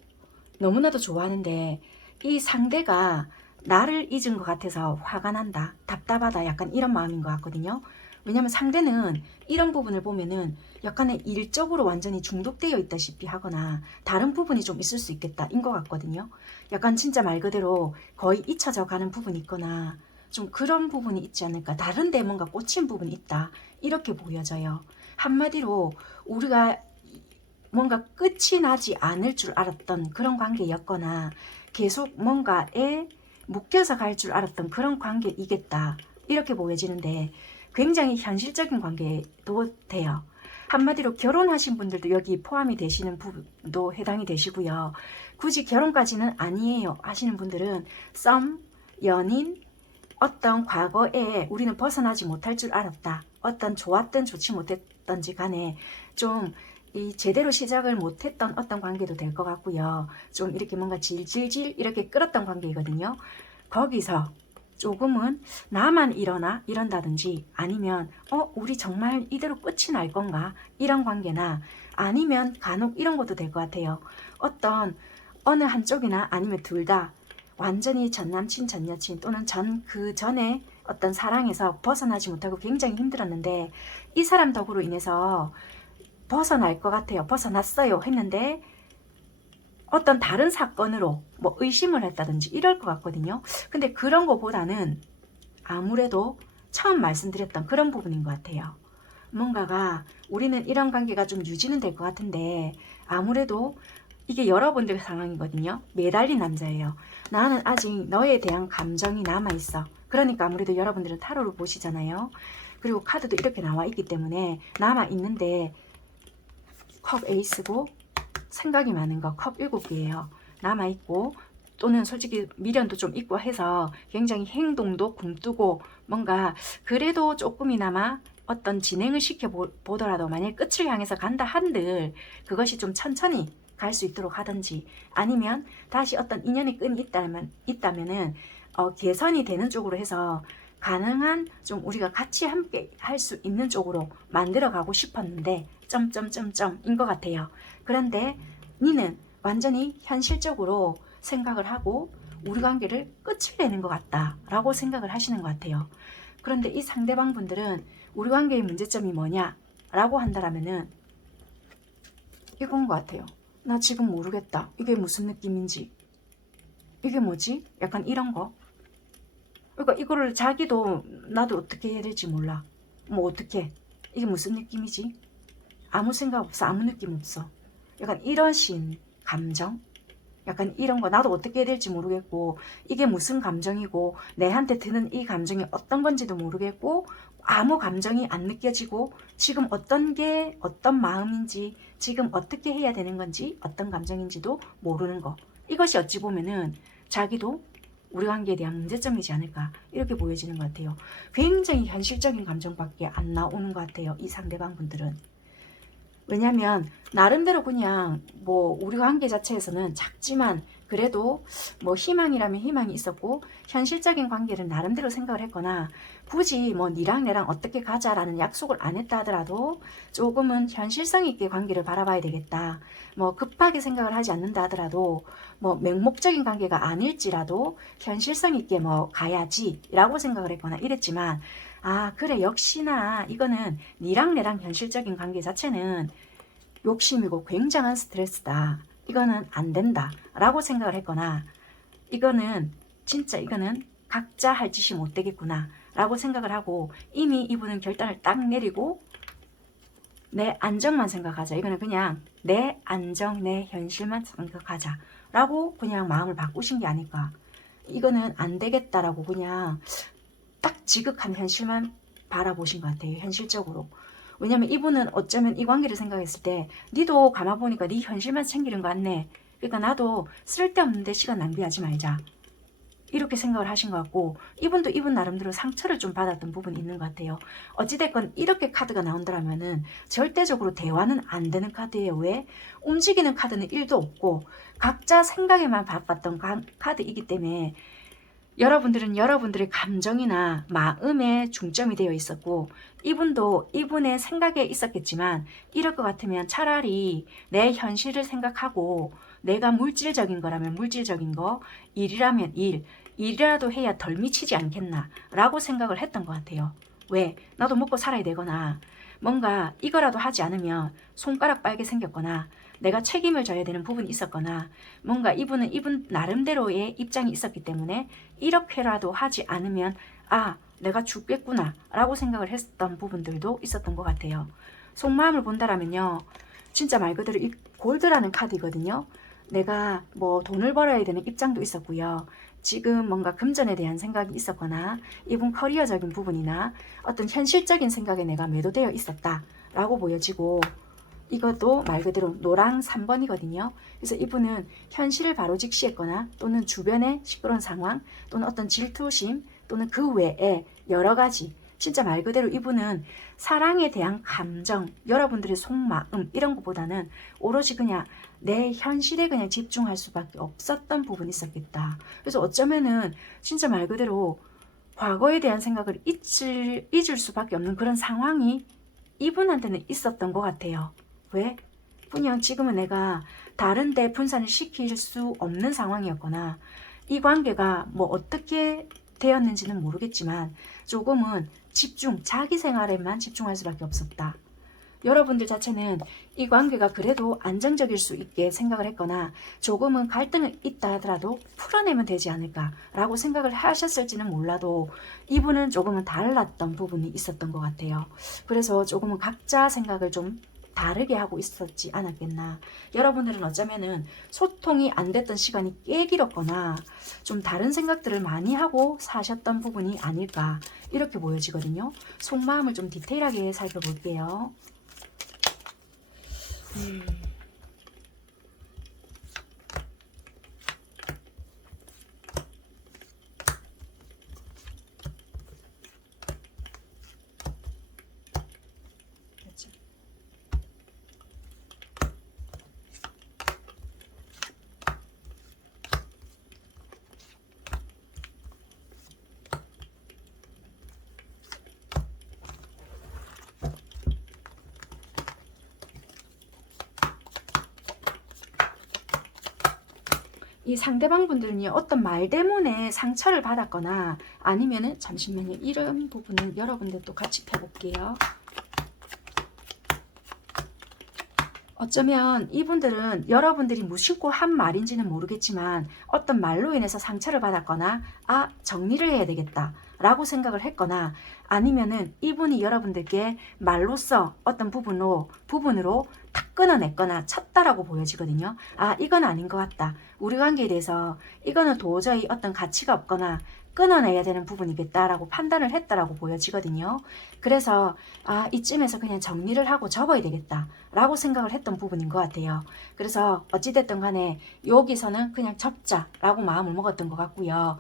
너무나도 좋아하는데 이 상대가 나를 잊은 것 같아서 화가 난다, 답답하다 약간 이런 마음인 것 같거든요. 왜냐면 상대는 이런 부분을 보면은 약간의 일적으로 완전히 중독되어 있다시피 하거나 다른 부분이 좀 있을 수 있겠다 인 것 같거든요. 약간 진짜 말 그대로 거의 잊혀져 가는 부분이 있거나 좀 그런 부분이 있지 않을까, 다른 데 뭔가 꽂힌 부분이 있다 이렇게 보여져요. 한마디로 우리가 뭔가 끝이 나지 않을 줄 알았던 그런 관계였거나 계속 뭔가에 묶여서 갈 줄 알았던 그런 관계이겠다 이렇게 보여지는데 굉장히 현실적인 관계도 돼요. 한마디로 결혼하신 분들도 여기 포함이 되시는 부분도 해당이 되시고요. 굳이 결혼까지는 아니에요 하시는 분들은 썸, 연인, 어떤 과거에 우리는 벗어나지 못할 줄 알았다. 어떤 좋았든 좋지 못했던지 간에 좀 이 제대로 시작을 못했던 어떤 관계도 될 것 같고요. 좀 이렇게 뭔가 질질질 이렇게 끌었던 관계이거든요. 거기서 조금은 나만 이런다든지 아니면 우리 정말 이대로 끝이 날 건가 이런 관계나 아니면 간혹 이런 것도 될 것 같아요. 어떤 어느 한쪽이나 아니면 둘 다 완전히 전 남친 전 여친 또는 그 전에 어떤 사랑에서 벗어나지 못하고 굉장히 힘들었는데 이 사람 덕으로 인해서 벗어날 것 같아요. 벗어났어요 했는데 어떤 다른 사건으로 뭐 의심을 했다든지 이럴 것 같거든요. 근데 그런 거보다는 아무래도 처음 말씀드렸던 그런 부분인 것 같아요. 뭔가가 우리는 이런 관계가 좀 유지는 될 것 같은데 아무래도 이게 여러분들 상황이거든요. 매달린 남자예요. 나는 아직 너에 대한 감정이 남아있어. 그러니까 아무래도 여러분들은 타로를 보시잖아요. 그리고 카드도 이렇게 나와 있기 때문에 남아있는데 컵 에이스고 생각이 많은 거 컵 7개예요. 남아있고 또는 솔직히 미련도 좀 있고 해서 굉장히 행동도 굼뜨고 뭔가 그래도 조금이나마 어떤 진행을 시켜보더라도 만약 끝을 향해서 간다 한들 그것이 좀 천천히 갈 수 있도록 하든지 아니면 다시 어떤 인연의 끈이 있다면은 개선이 되는 쪽으로 해서 가능한 좀 우리가 같이 함께 할 수 있는 쪽으로 만들어 가고 싶었는데 점점점점인 것 같아요. 그런데 니는 완전히 현실적으로 생각을 하고 우리 관계를 끝을 내는 것 같다 라고 생각을 하시는 것 같아요. 그런데 이 상대방 분들은 우리 관계의 문제점이 뭐냐 라고 한다면은 이건 것 같아요. 나 지금 모르겠다. 이게 무슨 느낌인지. 이게 뭐지? 약간 이런 거. 그러니까 이거를 자기도 나도 어떻게 해야 될지 몰라. 뭐 어떻게 이게 무슨 느낌이지? 아무 생각 없어. 아무 느낌 없어. 약간 이러신 감정? 약간 이런 거 나도 어떻게 해야 될지 모르겠고 이게 무슨 감정이고 내한테 드는 이 감정이 어떤 건지도 모르겠고 아무 감정이 안 느껴지고 지금 어떤 게 어떤 마음인지 지금 어떻게 해야 되는 건지 어떤 감정인지도 모르는 거. 이것이 어찌 보면은 자기도 우리 관계에 대한 문제점이지 않을까 이렇게 보여지는 것 같아요. 굉장히 현실적인 감정밖에 안 나오는 것 같아요. 이 상대방 분들은. 왜냐면 나름대로 그냥 뭐 우리 관계 자체에서는 작지만 그래도 뭐 희망이라면 희망이 있었고 현실적인 관계를 나름대로 생각을 했거나 굳이 뭐 니랑 내랑 어떻게 가자라는 약속을 안 했다 하더라도 조금은 현실성 있게 관계를 바라봐야 되겠다. 뭐 급하게 생각을 하지 않는다 하더라도 뭐 맹목적인 관계가 아닐지라도 현실성 있게 뭐 가야지 라고 생각을 했거나 이랬지만 아 그래 역시나 이거는 니랑 내랑 현실적인 관계 자체는 욕심이고 굉장한 스트레스다. 이거는 안 된다 라고 생각을 했거나 이거는 진짜 이거는 각자 할 짓이 못 되겠구나 라고 생각을 하고 이미 이분은 결단을 딱 내리고 내 안정만 생각하자. 이거는 그냥 내 안정 내 현실만 생각하자 라고 그냥 마음을 바꾸신 게 아닐까. 이거는 안 되겠다라고 그냥 딱 지극한 현실만 바라보신 것 같아요. 현실적으로. 왜냐면 이분은 어쩌면 이 관계를 생각했을 때 니도 가만보니까 니 현실만 챙기는 거 같네. 그러니까 나도 쓸데없는데 시간 낭비하지 말자. 이렇게 생각을 하신 것 같고 이분도 이분 나름대로 상처를 좀 받았던 부분이 있는 것 같아요. 어찌됐건 이렇게 카드가 나온다면은 절대적으로 대화는 안 되는 카드예요. 왜? 움직이는 카드는 1도 없고 각자 생각에만 바빴던 카드이기 때문에 여러분들은 여러분들의 감정이나 마음에 중점이 되어 있었고 이분도 이분의 생각에 있었겠지만 이럴 것 같으면 차라리 내 현실을 생각하고 내가 물질적인 거라면 물질적인 거, 일이라면 일이라도 해야 덜 미치지 않겠나 라고 생각을 했던 것 같아요. 왜? 나도 먹고 살아야 되거나 뭔가 이거라도 하지 않으면 손가락 빨게 생겼거나 내가 책임을 져야 되는 부분이 있었거나 뭔가 이분은 이분 나름대로의 입장이 있었기 때문에 이렇게라도 하지 않으면 아 내가 죽겠구나 라고 생각을 했던 부분들도 있었던 것 같아요. 속마음을 본다라면요 진짜 말 그대로 이 골드라는 카드거든요. 내가 뭐 돈을 벌어야 되는 입장도 있었고요. 지금 뭔가 금전에 대한 생각이 있었거나 이분 커리어적인 부분이나 어떤 현실적인 생각에 내가 매도되어 있었다 라고 보여지고 이것도 말 그대로 노랑 3번이거든요. 그래서 이분은 현실을 바로 직시했거나 또는 주변의 시끄러운 상황 또는 어떤 질투심 또는 그 외에 여러 가지 진짜 말 그대로 이분은 사랑에 대한 감정, 여러분들의 속마음 이런 것보다는 오로지 그냥 내 현실에 그냥 집중할 수밖에 없었던 부분이 있었겠다. 그래서 어쩌면은 진짜 말 그대로 과거에 대한 생각을 잊을 수밖에 없는 그런 상황이 이분한테는 있었던 것 같아요. 왜? 그냥 지금은 내가 다른데 분산을 시킬 수 없는 상황이었거나 이 관계가 뭐 어떻게 되었는지는 모르겠지만 조금은 자기 생활에만 집중할 수밖에 없었다. 여러분들 자체는 이 관계가 그래도 안정적일 수 있게 생각을 했거나 조금은 갈등이 있다 하더라도 풀어내면 되지 않을까 라고 생각을 하셨을지는 몰라도 이분은 조금은 달랐던 부분이 있었던 것 같아요. 그래서 조금은 각자 생각을 좀 다르게 하고 있었지 않았겠나. 여러분들은 어쩌면은 소통이 안 됐던 시간이 꽤 길었거나 좀 다른 생각들을 많이 하고 사셨던 부분이 아닐까 이렇게 보여지거든요. 속마음을 좀 디테일하게 살펴볼게요. 그렇죠. 이 상대방 분들은요 어떤 말 때문에 상처를 받았거나 아니면은 잠시만요 이런 부분은 여러분들도 같이 펴볼게요. 어쩌면 이분들은 여러분들이 무심코 한 말인지는 모르겠지만 어떤 말로 인해서 상처를 받았거나 아 정리를 해야 되겠다 라고 생각을 했거나 아니면은 이분이 여러분들께 말로써 어떤 부분으로 탁 끊어냈거나 쳤다라고 보여지거든요. 아, 이건 아닌 것 같다. 우리 관계에 대해서 이거는 도저히 어떤 가치가 없거나 끊어내야 되는 부분이겠다라고 판단을 했다라고 보여지거든요. 그래서 아, 이쯤에서 그냥 정리를 하고 접어야 되겠다 라고 생각을 했던 부분인 것 같아요. 그래서 어찌됐든 간에 여기서는 그냥 접자라고 마음을 먹었던 것 같고요.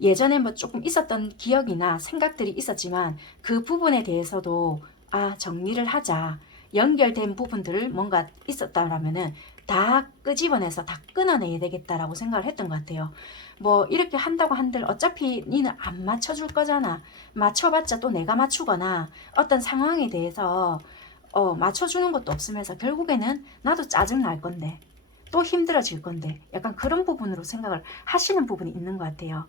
예전에 뭐 조금 있었던 기억이나 생각들이 있었지만 그 부분에 대해서도 아, 정리를 하자. 연결된 부분들을 뭔가 있었다라면은 다 끄집어내서 다 끊어내야 되겠다라고 생각을 했던 것 같아요. 뭐 이렇게 한다고 한들 어차피 니는 안 맞춰줄 거잖아. 맞춰봤자 또 내가 맞추거나 어떤 상황에 대해서 맞춰주는 것도 없으면서 결국에는 나도 짜증 날 건데 또 힘들어질 건데 약간 그런 부분으로 생각을 하시는 부분이 있는 것 같아요.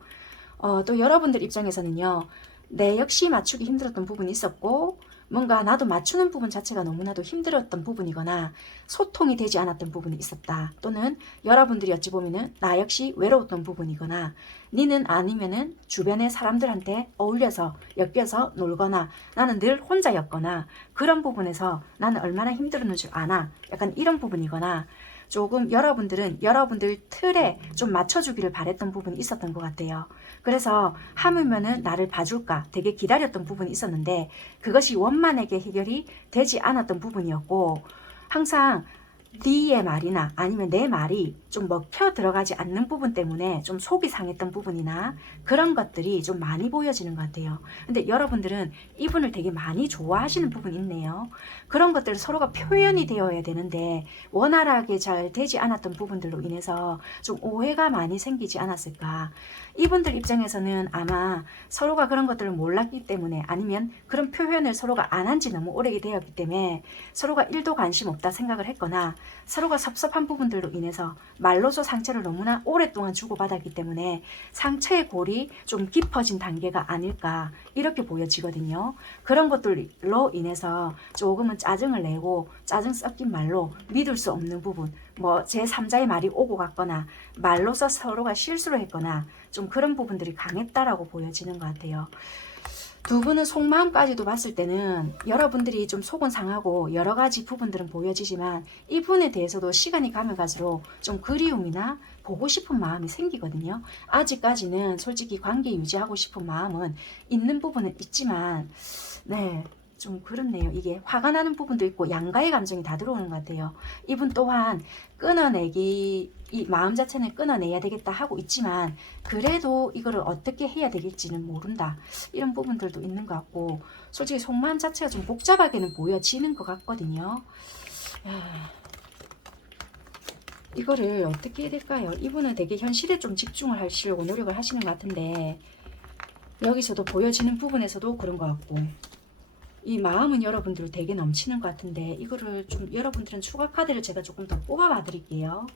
또 여러분들 입장에서는요, 내 역시 맞추기 힘들었던 부분이 있었고, 뭔가 나도 맞추는 부분 자체가 너무나도 힘들었던 부분이거나, 소통이 되지 않았던 부분이 있었다. 또는 여러분들이 어찌 보면은 나 역시 외로웠던 부분이거나, 니는 아니면은 주변의 사람들한테 어울려서, 엮여서 놀거나, 나는 늘 혼자였거나, 그런 부분에서 나는 얼마나 힘들었는 줄 아나, 약간 이런 부분이거나, 조금 여러분들은 여러분들 틀에 좀 맞춰주기를 바랬던 부분이 있었던 것 같아요. 그래서 하물면은 나를 봐줄까 되게 기다렸던 부분이 있었는데 그것이 원만하게 해결이 되지 않았던 부분이었고 항상 네의 말이나 아니면 내 말이 좀 먹혀 들어가지 않는 부분 때문에 좀 속이 상했던 부분이나 그런 것들이 좀 많이 보여지는 것 같아요. 근데 여러분들은 이분을 되게 많이 좋아하시는 부분이 있네요. 그런 것들 서로가 표현이 되어야 되는데 원활하게 잘 되지 않았던 부분들로 인해서 좀 오해가 많이 생기지 않았을까. 이분들 입장에서는 아마 서로가 그런 것들을 몰랐기 때문에 아니면 그런 표현을 서로가 안 한 지 너무 오래게 되었기 때문에 서로가 1도 관심 없다 생각을 했거나 서로가 섭섭한 부분들로 인해서 말로서 상처를 너무나 오랫동안 주고받았기 때문에 상처의 골이 좀 깊어진 단계가 아닐까 이렇게 보여지거든요. 그런 것들로 인해서 조금은 짜증을 내고 짜증 섞인 말로 믿을 수 없는 부분 뭐 제3자의 말이 오고 갔거나 말로서 서로가 실수를 했거나 좀 그런 부분들이 강했다라고 보여지는 것 같아요. 두 분은 속마음까지도 봤을 때는 여러분들이 좀 속은 상하고 여러 가지 부분들은 보여지지만 이분에 대해서도 시간이 가면 갈수록 좀 그리움이나 보고 싶은 마음이 생기거든요. 아직까지는 솔직히 관계 유지하고 싶은 마음은 있는 부분은 있지만 네. 좀 그렇네요. 이게 화가 나는 부분도 있고 양가의 감정이 다 들어오는 것 같아요. 이분 또한 끊어내기 이 마음 자체는 끊어내야 되겠다 하고 있지만 그래도 이거를 어떻게 해야 되겠지는 모른다. 이런 부분들도 있는 것 같고 솔직히 속마음 자체가 좀 복잡하게는 보여지는 것 같거든요. 이거를 어떻게 해야 될까요? 이분은 되게 현실에 좀 집중을 하시려고 노력을 하시는 것 같은데 여기서도 보여지는 부분에서도 그런 것 같고 이 마음은 여러분들 되게 넘치는 것 같은데 이거를 좀 여러분들은 추가 카드를 제가 조금 더 뽑아봐 드릴게요.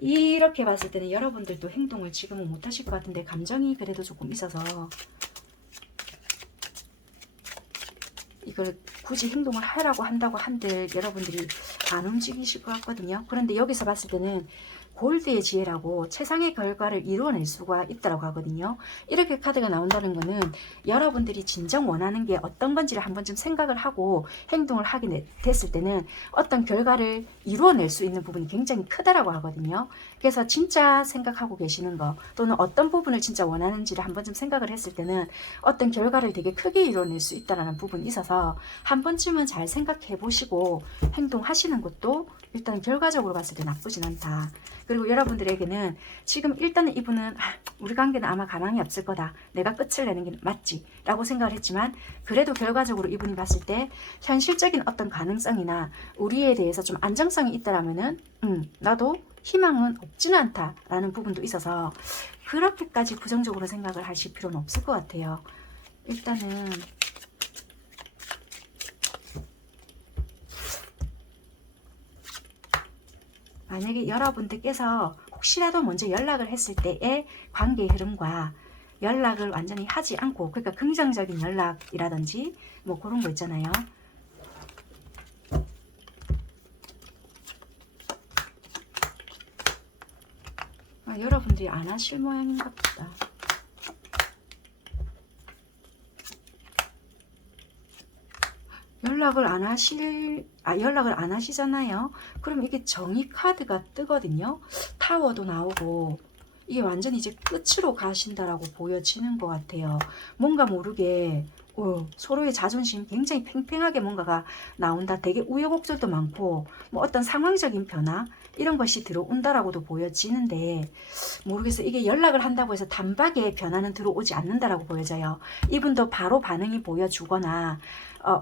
이렇게 봤을 때는 여러분들도 행동을 지금은 못 하실 것 같은데 감정이 그래도 조금 있어서 이걸 굳이 행동을 하라고 한다고 한들 여러분들이 안 움직이실 것 같거든요. 그런데 여기서 봤을 때는 골드의 지혜라고 최상의 결과를 이루어낼 수가 있다고 하거든요. 이렇게 카드가 나온다는 거는 여러분들이 진정 원하는 게 어떤 건지를 한 번쯤 생각을 하고 행동을 하게 됐을 때는 어떤 결과를 이루어낼 수 있는 부분이 굉장히 크다라고 하거든요. 그래서 진짜 생각하고 계시는 거 또는 어떤 부분을 진짜 원하는지를 한 번쯤 생각을 했을 때는 어떤 결과를 되게 크게 이루어낼 수 있다는 부분이 있어서 한 번쯤은 잘 생각해 보시고 행동하시는 것도 일단 결과적으로 봤을 때 나쁘진 않다. 그리고 여러분들에게는 지금 일단은 이분은 우리 관계는 아마 가망이 없을 거다. 내가 끝을 내는 게 맞지 라고 생각을 했지만 그래도 결과적으로 이분이 봤을 때 현실적인 어떤 가능성이나 우리에 대해서 좀 안정성이 있다라면은 나도 희망은 없지는 않다라는 부분도 있어서 그렇게까지 부정적으로 생각을 하실 필요는 없을 것 같아요. 일단은 만약에 여러분들께서 혹시라도 먼저 연락을 했을 때의 관계의 흐름과 연락을 완전히 하지 않고 그러니까 긍정적인 연락이라든지 뭐 그런 거 있잖아요. 여러분들이 안 하실 모양인가 보다. 연락을 연락을 안 하시잖아요. 그럼 이게 정의 카드가 뜨거든요. 타워도 나오고, 이게 완전히 이제 끝으로 가신다라고 보여지는 것 같아요. 뭔가 모르게 서로의 자존심 굉장히 팽팽하게 뭔가가 나온다. 되게 우여곡절도 많고 뭐 어떤 상황적인 변화 이런 것이 들어온다라고도 보여지는데, 모르겠어요. 이게 연락을 한다고 해서 단박에 변화는 들어오지 않는다라고 보여져요. 이분도 바로 반응이 보여주거나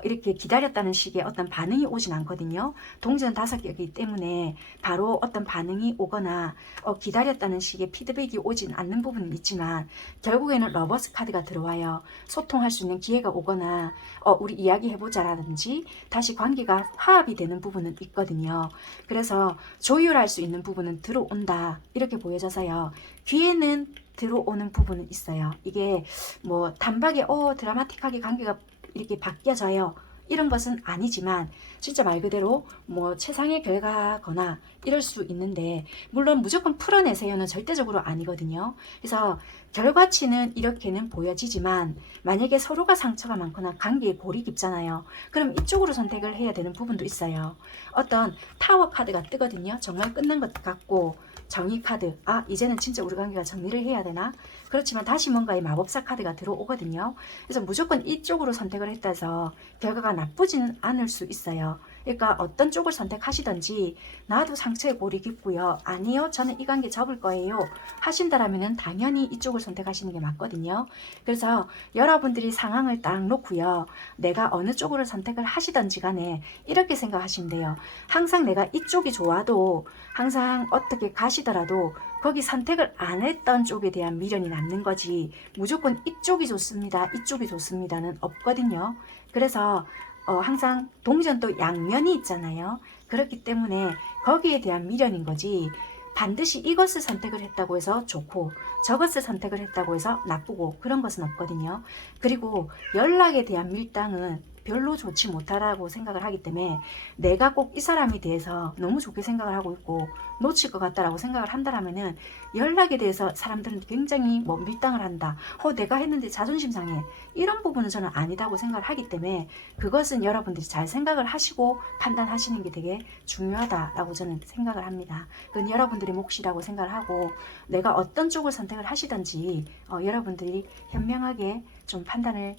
이렇게 기다렸다는 식의 어떤 반응이 오진 않거든요. 동전 5개이기 때문에 바로 어떤 반응이 오거나 기다렸다는 식의 피드백이 오진 않는 부분은 있지만, 결국에는 러버스 카드가 들어와요. 소통할 수 있는 기회가 오거나 우리 이야기해보자 라든지 다시 관계가 화합이 되는 부분은 있거든요. 그래서 조율할 수 있는 부분은 들어온다 이렇게 보여져서요. 귀에는 들어오는 부분은 있어요. 이게 뭐 단박에 드라마틱하게 관계가 이렇게 바뀌어져요 이런 것은 아니지만, 진짜 말 그대로 뭐 최상의 결과거나 이럴 수 있는데, 물론 무조건 풀어내세요는 절대적으로 아니거든요. 그래서 결과치는 이렇게는 보여지지만, 만약에 서로가 상처가 많거나 관계에 골이 깊잖아요. 그럼 이쪽으로 선택을 해야 되는 부분도 있어요. 어떤 타워 카드가 뜨거든요. 정말 끝난 것 같고, 정의 카드, 이제는 진짜 우리 관계가 정리를 해야 되나? 그렇지만 다시 뭔가의 마법사 카드가 들어오거든요. 그래서 무조건 이쪽으로 선택을 했다 해서 결과가 나쁘지는 않을 수 있어요. 그러니까 어떤 쪽을 선택하시든지, 나도 상처에 골이 깊고요, 아니요 저는 이 관계 접을 거예요 하신다라면 당연히 이쪽을 선택하시는 게 맞거든요. 그래서 여러분들이 상황을 딱 놓고요, 내가 어느 쪽으로 선택을 하시든지 간에 이렇게 생각하시면 돼요. 항상 내가 이쪽이 좋아도, 항상 어떻게 가시더라도 거기 선택을 안 했던 쪽에 대한 미련이 남는 거지, 무조건 이쪽이 좋습니다, 이쪽이 좋습니다는 없거든요. 그래서 항상 동전도 양면이 있잖아요. 그렇기 때문에 거기에 대한 미련인 거지, 반드시 이것을 선택을 했다고 해서 좋고 저것을 선택을 했다고 해서 나쁘고 그런 것은 없거든요. 그리고 연락에 대한 밀당은 별로 좋지 못하다고 생각을 하기 때문에, 내가 꼭 이 사람에 대해서 너무 좋게 생각을 하고 있고 놓칠 것 같다라고 생각을 한다라면은, 연락에 대해서 사람들은 굉장히 뭐 밀당을 한다, 내가 했는데 자존심 상해, 이런 부분은 저는 아니다고 생각을 하기 때문에, 그것은 여러분들이 잘 생각을 하시고 판단하시는 게 되게 중요하다라고 저는 생각을 합니다. 그건 여러분들의 몫이라고 생각을 하고, 내가 어떤 쪽을 선택을 하시든지 여러분들이 현명하게 좀 판단을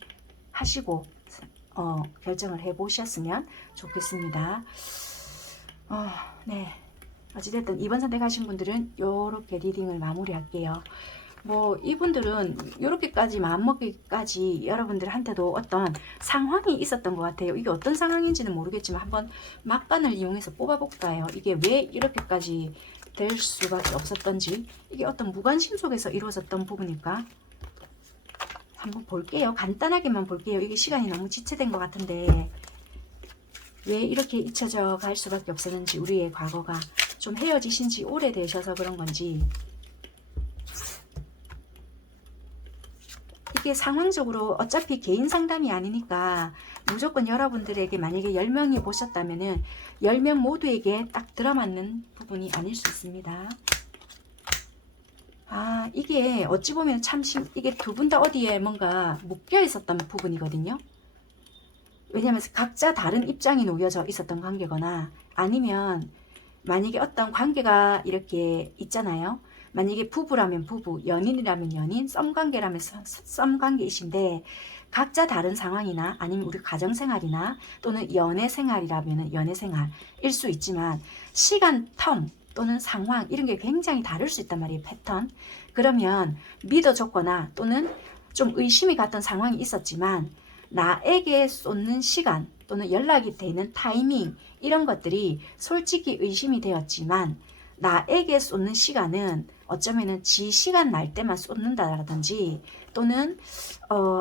하시고 결정을 해 보셨으면 좋겠습니다. 네. 어찌됐든 이번 선택하신 분들은 이렇게 리딩을 마무리할게요. 뭐 이분들은 이렇게까지 마음먹기까지 여러분들한테도 어떤 상황이 있었던 것 같아요. 이게 어떤 상황인지는 모르겠지만 한번 막간을 이용해서 뽑아볼까요? 이게 왜 이렇게까지 될 수밖에 없었던지, 이게 어떤 무관심 속에서 이루어졌던 부분일까? 한번 볼게요. 간단하게만 볼게요. 이게 시간이 너무 지체된 것 같은데 왜 이렇게 잊혀져 갈 수밖에 없었는지, 우리의 과거가 좀 헤어지신 지 오래되셔서 그런 건지, 이게 상황적으로 어차피 개인 상담이 아니니까 무조건 여러분들에게 만약에 10명이 보셨다면은 10명 모두에게 딱 들어맞는 부분이 아닐 수 있습니다. 이게 어찌 보면 참 이게 두 분 다 어디에 뭔가 묶여 있었던 부분이거든요. 왜냐하면 각자 다른 입장이 놓여져 있었던 관계거나, 아니면 만약에 어떤 관계가 이렇게 있잖아요. 만약에 부부라면 부부, 연인이라면 연인, 썸관계라면 썸관계이신데, 각자 다른 상황이나 아니면 우리 가정생활이나 또는 연애생활이라면 연애생활일 수 있지만, 시간 텀 또는 상황 이런 게 굉장히 다를 수 있단 말이에요. 패턴. 그러면 믿어줬거나 또는 좀 의심이 갔던 상황이 있었지만, 나에게 쏟는 시간 또는 연락이 되는 타이밍 이런 것들이 솔직히 의심이 되었지만, 나에게 쏟는 시간은 어쩌면은 지 시간 날 때만 쏟는다라든지, 또는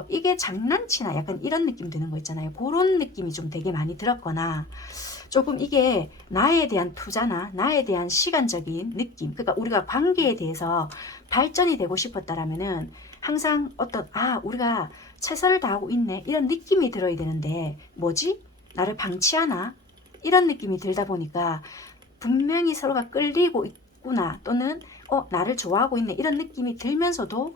이게 장난치나 약간 이런 느낌 드는 거 있잖아요. 그런 느낌이 좀 되게 많이 들었거나, 조금 이게 나에 대한 투자나 나에 대한 시간적인 느낌, 그러니까 우리가 관계에 대해서 발전이 되고 싶었다라면은 항상 어떤 우리가 최선을 다하고 있네 이런 느낌이 들어야 되는데, 뭐지? 나를 방치하나? 이런 느낌이 들다 보니까 분명히 서로가 끌리고 있구나, 또는 나를 좋아하고 있네 이런 느낌이 들면서도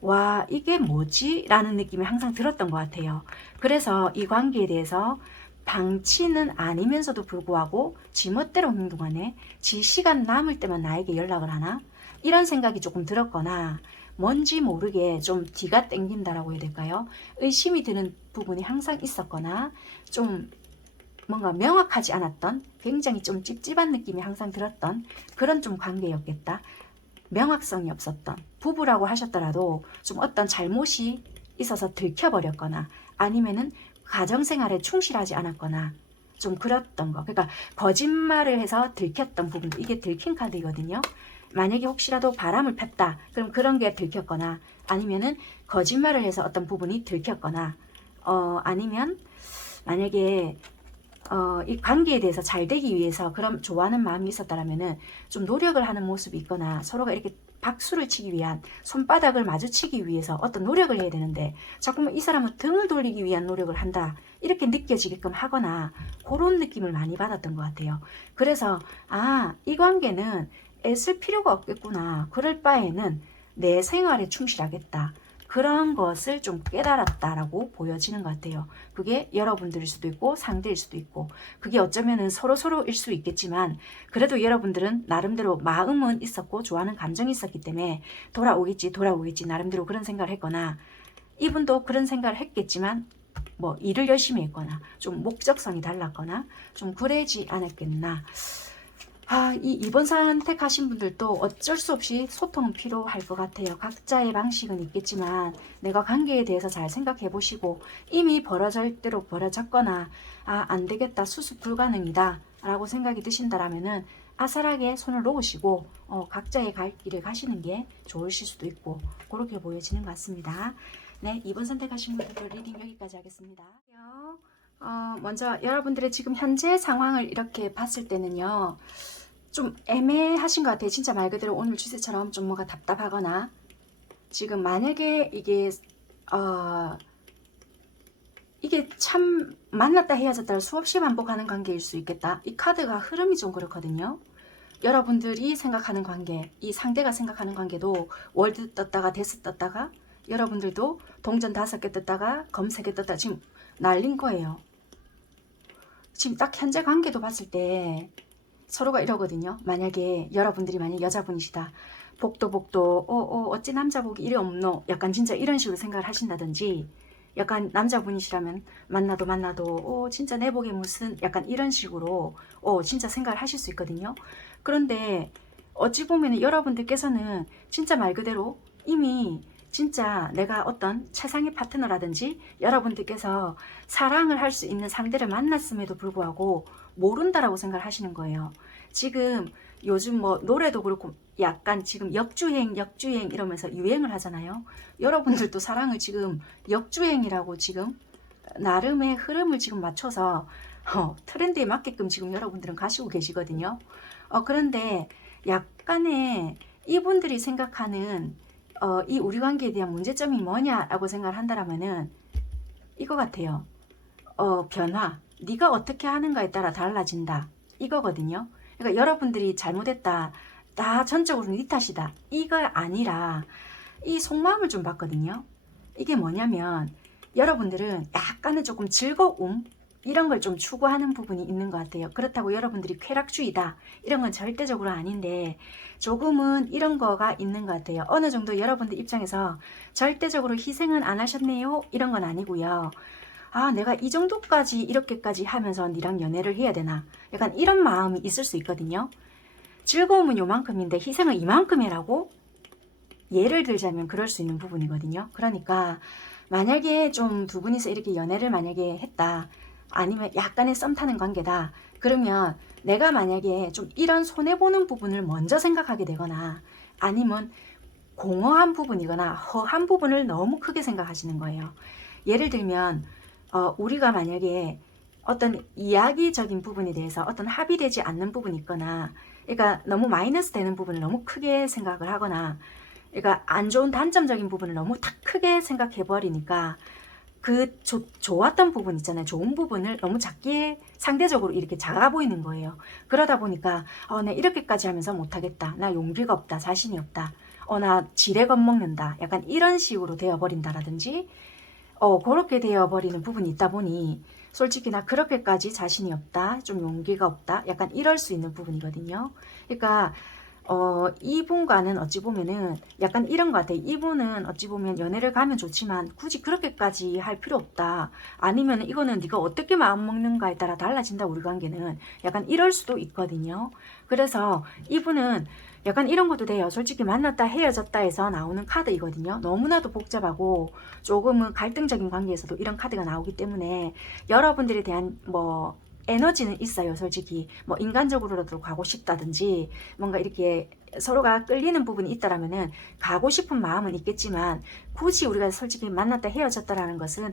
와 이게 뭐지? 라는 느낌이 항상 들었던 것 같아요. 그래서 이 관계에 대해서 방치는 아니면서도 불구하고 지멋대로 행동하네. 지 시간 남을 때만 나에게 연락을 하나? 이런 생각이 조금 들었거나 뭔지 모르게 좀 뒤가 땡긴다라고 해야 될까요? 의심이 드는 부분이 항상 있었거나 좀 뭔가 명확하지 않았던, 굉장히 좀 찝찝한 느낌이 항상 들었던 그런 좀 관계였겠다. 명확성이 없었던, 부부라고 하셨더라도 좀 어떤 잘못이 있어서 들켜버렸거나 아니면은 가정생활에 충실하지 않았거나 좀 그랬던 거. 그러니까 거짓말을 해서 들켰던 부분도, 이게 들킨 카드이거든요. 만약에 혹시라도 바람을 폈다, 그럼 그런 게 들켰거나 아니면은 거짓말을 해서 어떤 부분이 들켰거나 아니면 만약에 이 관계에 대해서 잘 되기 위해서 그럼 좋아하는 마음이 있었다라면은 좀 노력을 하는 모습이 있거나 서로가 이렇게 박수를 치기 위한, 손바닥을 마주치기 위해서 어떤 노력을 해야 되는데 자꾸만 이 사람은 등을 돌리기 위한 노력을 한다, 이렇게 느껴지게끔 하거나 그런 느낌을 많이 받았던 것 같아요. 그래서 이 관계는 애쓸 필요가 없겠구나, 그럴 바에는 내 생활에 충실하겠다, 그런 것을 좀 깨달았다라고 보여지는 것 같아요. 그게 여러분들일 수도 있고 상대일 수도 있고, 그게 어쩌면은 서로일 수 있겠지만 그래도 여러분들은 나름대로 마음은 있었고 좋아하는 감정이 있었기 때문에 돌아오겠지 나름대로 그런 생각을 했거나, 이분도 그런 생각을 했겠지만 뭐 일을 열심히 했거나 좀 목적성이 달랐거나 좀 그러지 않았겠나. 이번 선택하신 분들도 어쩔 수 없이 소통은 필요할 것 같아요. 각자의 방식은 있겠지만 내가 관계에 대해서 잘 생각해 보시고, 이미 벌어질 대로 벌어졌거나 안 되겠다, 수습 불가능이다 라고 생각이 드신다라면은 아슬하게 손을 놓으시고 각자의 갈 길을 가시는 게 좋으실 수도 있고, 그렇게 보여지는 것 같습니다. 네, 이번 선택하신 분들 리딩 여기까지 하겠습니다. 먼저 여러분들의 지금 현재 상황을 이렇게 봤을 때는요, 좀 애매하신 것 같아요. 진짜 말 그대로 오늘 주제처럼 좀 뭔가 답답하거나, 지금 만약에 이게 참 만났다 헤어졌다를 수없이 반복하는 관계일 수 있겠다. 이 카드가 흐름이 좀 그렇거든요. 여러분들이 생각하는 관계, 이 상대가 생각하는 관계도 월드 떴다가 데스 떴다가, 여러분들도 동전 5개 떴다가 검 3개 떴다가 지금 날린 거예요. 지금 딱 현재 관계도 봤을 때 서로가 이러거든요. 만약에 여러분들이 여자분이시다, 복도 어찌 남자복이 이리 없노, 약간 진짜 이런 식으로 생각을 하신다든지, 약간 남자분이시라면 만나도 진짜 내 복에 무슨, 약간 이런 식으로 진짜 생각을 하실 수 있거든요. 그런데 어찌 보면 여러분들께서는 진짜 말 그대로 이미 진짜 내가 어떤 최상의 파트너라든지 여러분들께서 사랑을 할 수 있는 상대를 만났음에도 불구하고 모른다라고 생각을 하시는 거예요. 지금 요즘 뭐 노래도 그렇고 약간 지금 역주행 이러면서 유행을 하잖아요. 여러분들도 사랑을 지금 역주행이라고 지금 나름의 흐름을 지금 맞춰서 트렌드에 맞게끔 지금 여러분들은 가시고 계시거든요. 그런데 약간의 이분들이 생각하는 이 우리 관계에 대한 문제점이 뭐냐라고 생각을 한다면은 이거 같아요. 변화, 네가 어떻게 하는가에 따라 달라진다, 이거거든요. 그러니까 여러분들이 잘못했다, 다 전적으로 네 탓이다, 이거 아니라 이 속마음을 좀 봤거든요. 이게 뭐냐면 여러분들은 약간은 조금 즐거움, 이런 걸 좀 추구하는 부분이 있는 것 같아요. 그렇다고 여러분들이 쾌락주의다, 이런 건 절대적으로 아닌데 조금은 이런 거가 있는 것 같아요. 어느 정도 여러분들 입장에서 절대적으로 희생은 안 하셨네요, 이런 건 아니고요. 내가 이 정도까지 이렇게까지 하면서 니랑 연애를 해야 되나, 약간 이런 마음이 있을 수 있거든요. 즐거움은 요만큼인데 희생을 이만큼 해라고? 예를 들자면 그럴 수 있는 부분이거든요. 그러니까 만약에 좀 두 분이서 이렇게 연애를 만약에 했다, 아니면 약간의 썸 타는 관계다, 그러면 내가 만약에 좀 이런 손해보는 부분을 먼저 생각하게 되거나 아니면 공허한 부분이거나 허한 부분을 너무 크게 생각하시는 거예요. 예를 들면 우리가 만약에 어떤 이야기적인 부분에 대해서 어떤 합의되지 않는 부분이 있거나, 그러니까 너무 마이너스 되는 부분을 너무 크게 생각을 하거나, 그러니까 안 좋은 단점적인 부분을 너무 다 크게 생각해 버리니까 그 좋았던 부분 있잖아요. 좋은 부분을 너무 작게, 상대적으로 이렇게 작아 보이는 거예요. 그러다 보니까 나 이렇게까지 하면서 못하겠다, 나 용기가 없다, 자신이 없다, 나 지레 겁먹는다, 약간 이런 식으로 되어버린다라든지, 그렇게 되어버리는 부분이 있다 보니 솔직히 나 그렇게까지 자신이 없다, 좀 용기가 없다, 약간 이럴 수 있는 부분이거든요. 그러니까 이분과는 어찌 보면은 약간 이런 것 같아요. 이분은 어찌 보면 연애를 가면 좋지만 굳이 그렇게까지 할 필요 없다. 아니면 이거는 네가 어떻게 마음 먹는가에 따라 달라진다, 우리 관계는. 약간 이럴 수도 있거든요. 그래서 이분은 약간 이런 것도 돼요. 솔직히 만났다 헤어졌다 해서 나오는 카드이거든요. 너무나도 복잡하고 조금은 갈등적인 관계에서도 이런 카드가 나오기 때문에 여러분들에 대한 뭐 에너지는 있어요. 솔직히 뭐 인간적으로라도 가고 싶다든지 뭔가 이렇게 서로가 끌리는 부분이 있다라면은 가고 싶은 마음은 있겠지만, 굳이 우리가 솔직히 만났다 헤어졌다라는 것은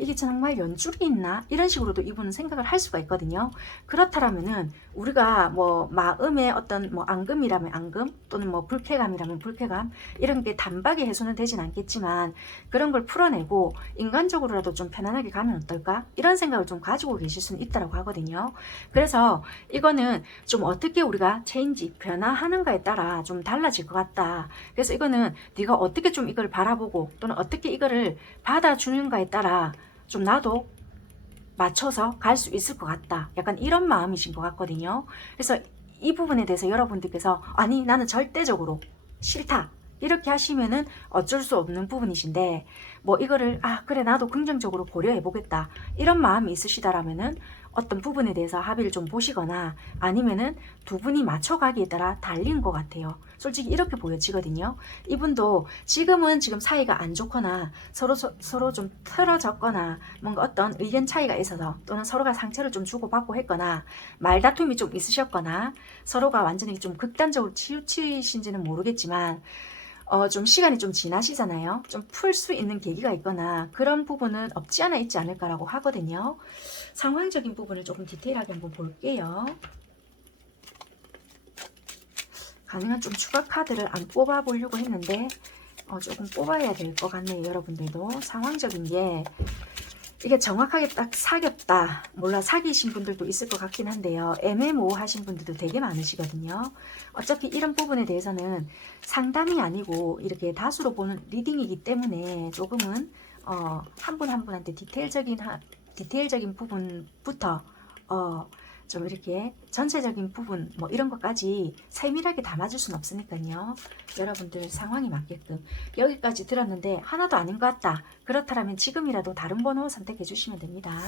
이게 정말 연줄이 있나, 이런 식으로도 이분은 생각을 할 수가 있거든요. 그렇다라면은 우리가 뭐 마음의 어떤 뭐 앙금이라면 앙금, 또는 뭐 불쾌감이라면 불쾌감, 이런 게 단박에 해소는 되진 않겠지만 그런 걸 풀어내고 인간적으로라도 좀 편안하게 가면 어떨까, 이런 생각을 좀 가지고 계실 수는 있다고 하거든요. 그래서 이거는 좀 어떻게 우리가 체인지 변화하는가에 따라 좀 달라질 것 같다. 그래서 이거는 네가 어떻게 좀 이걸 바라보고 또는 어떻게 이거를 받아주는가에 따라 좀 나도 맞춰서 갈 수 있을 것 같다. 약간 이런 마음이신 것 같거든요. 그래서 이 부분에 대해서 여러분들께서 아니 나는 절대적으로 싫다, 이렇게 하시면은 어쩔 수 없는 부분이신데, 뭐 이거를 그래 나도 긍정적으로 고려해 보겠다, 이런 마음이 있으시다라면은 어떤 부분에 대해서 합의를 좀 보시거나 아니면은 두 분이 맞춰가기에 따라 달린 것 같아요. 솔직히 이렇게 보여지거든요. 이분도 지금은 지금 사이가 안 좋거나 서로 좀 틀어졌거나 뭔가 어떤 의견 차이가 있어서 또는 서로가 상처를 좀 주고받고 했거나 말다툼이 좀 있으셨거나 서로가 완전히 좀 극단적으로 치우치신지는 모르겠지만 좀 시간이 좀 지나시잖아요. 좀 풀 수 있는 계기가 있거나 그런 부분은 없지 않아 있지 않을까라고 하거든요. 상황적인 부분을 조금 디테일하게 한번 볼게요. 가능한 좀 추가 카드를 안 뽑아 보려고 했는데 조금 뽑아야 될 것 같네요. 여러분들도 상황적인 게 이게 정확하게 딱 사귀었다, 몰라 사귀신 분들도 있을 것 같긴 한데요. 애매모호하신 분들도 되게 많으시거든요. 어차피 이런 부분에 대해서는 상담이 아니고 이렇게 다수로 보는 리딩이기 때문에 조금은 한 분 한 분한테 디테일적인 부분부터 좀 이렇게 전체적인 부분 뭐 이런 것까지 세밀하게 담아줄 수는 없으니까요. 여러분들 상황이 맞게끔 여기까지 들었는데 하나도 아닌 것 같다, 그렇다면 지금이라도 다른 번호 선택해 주시면 됩니다.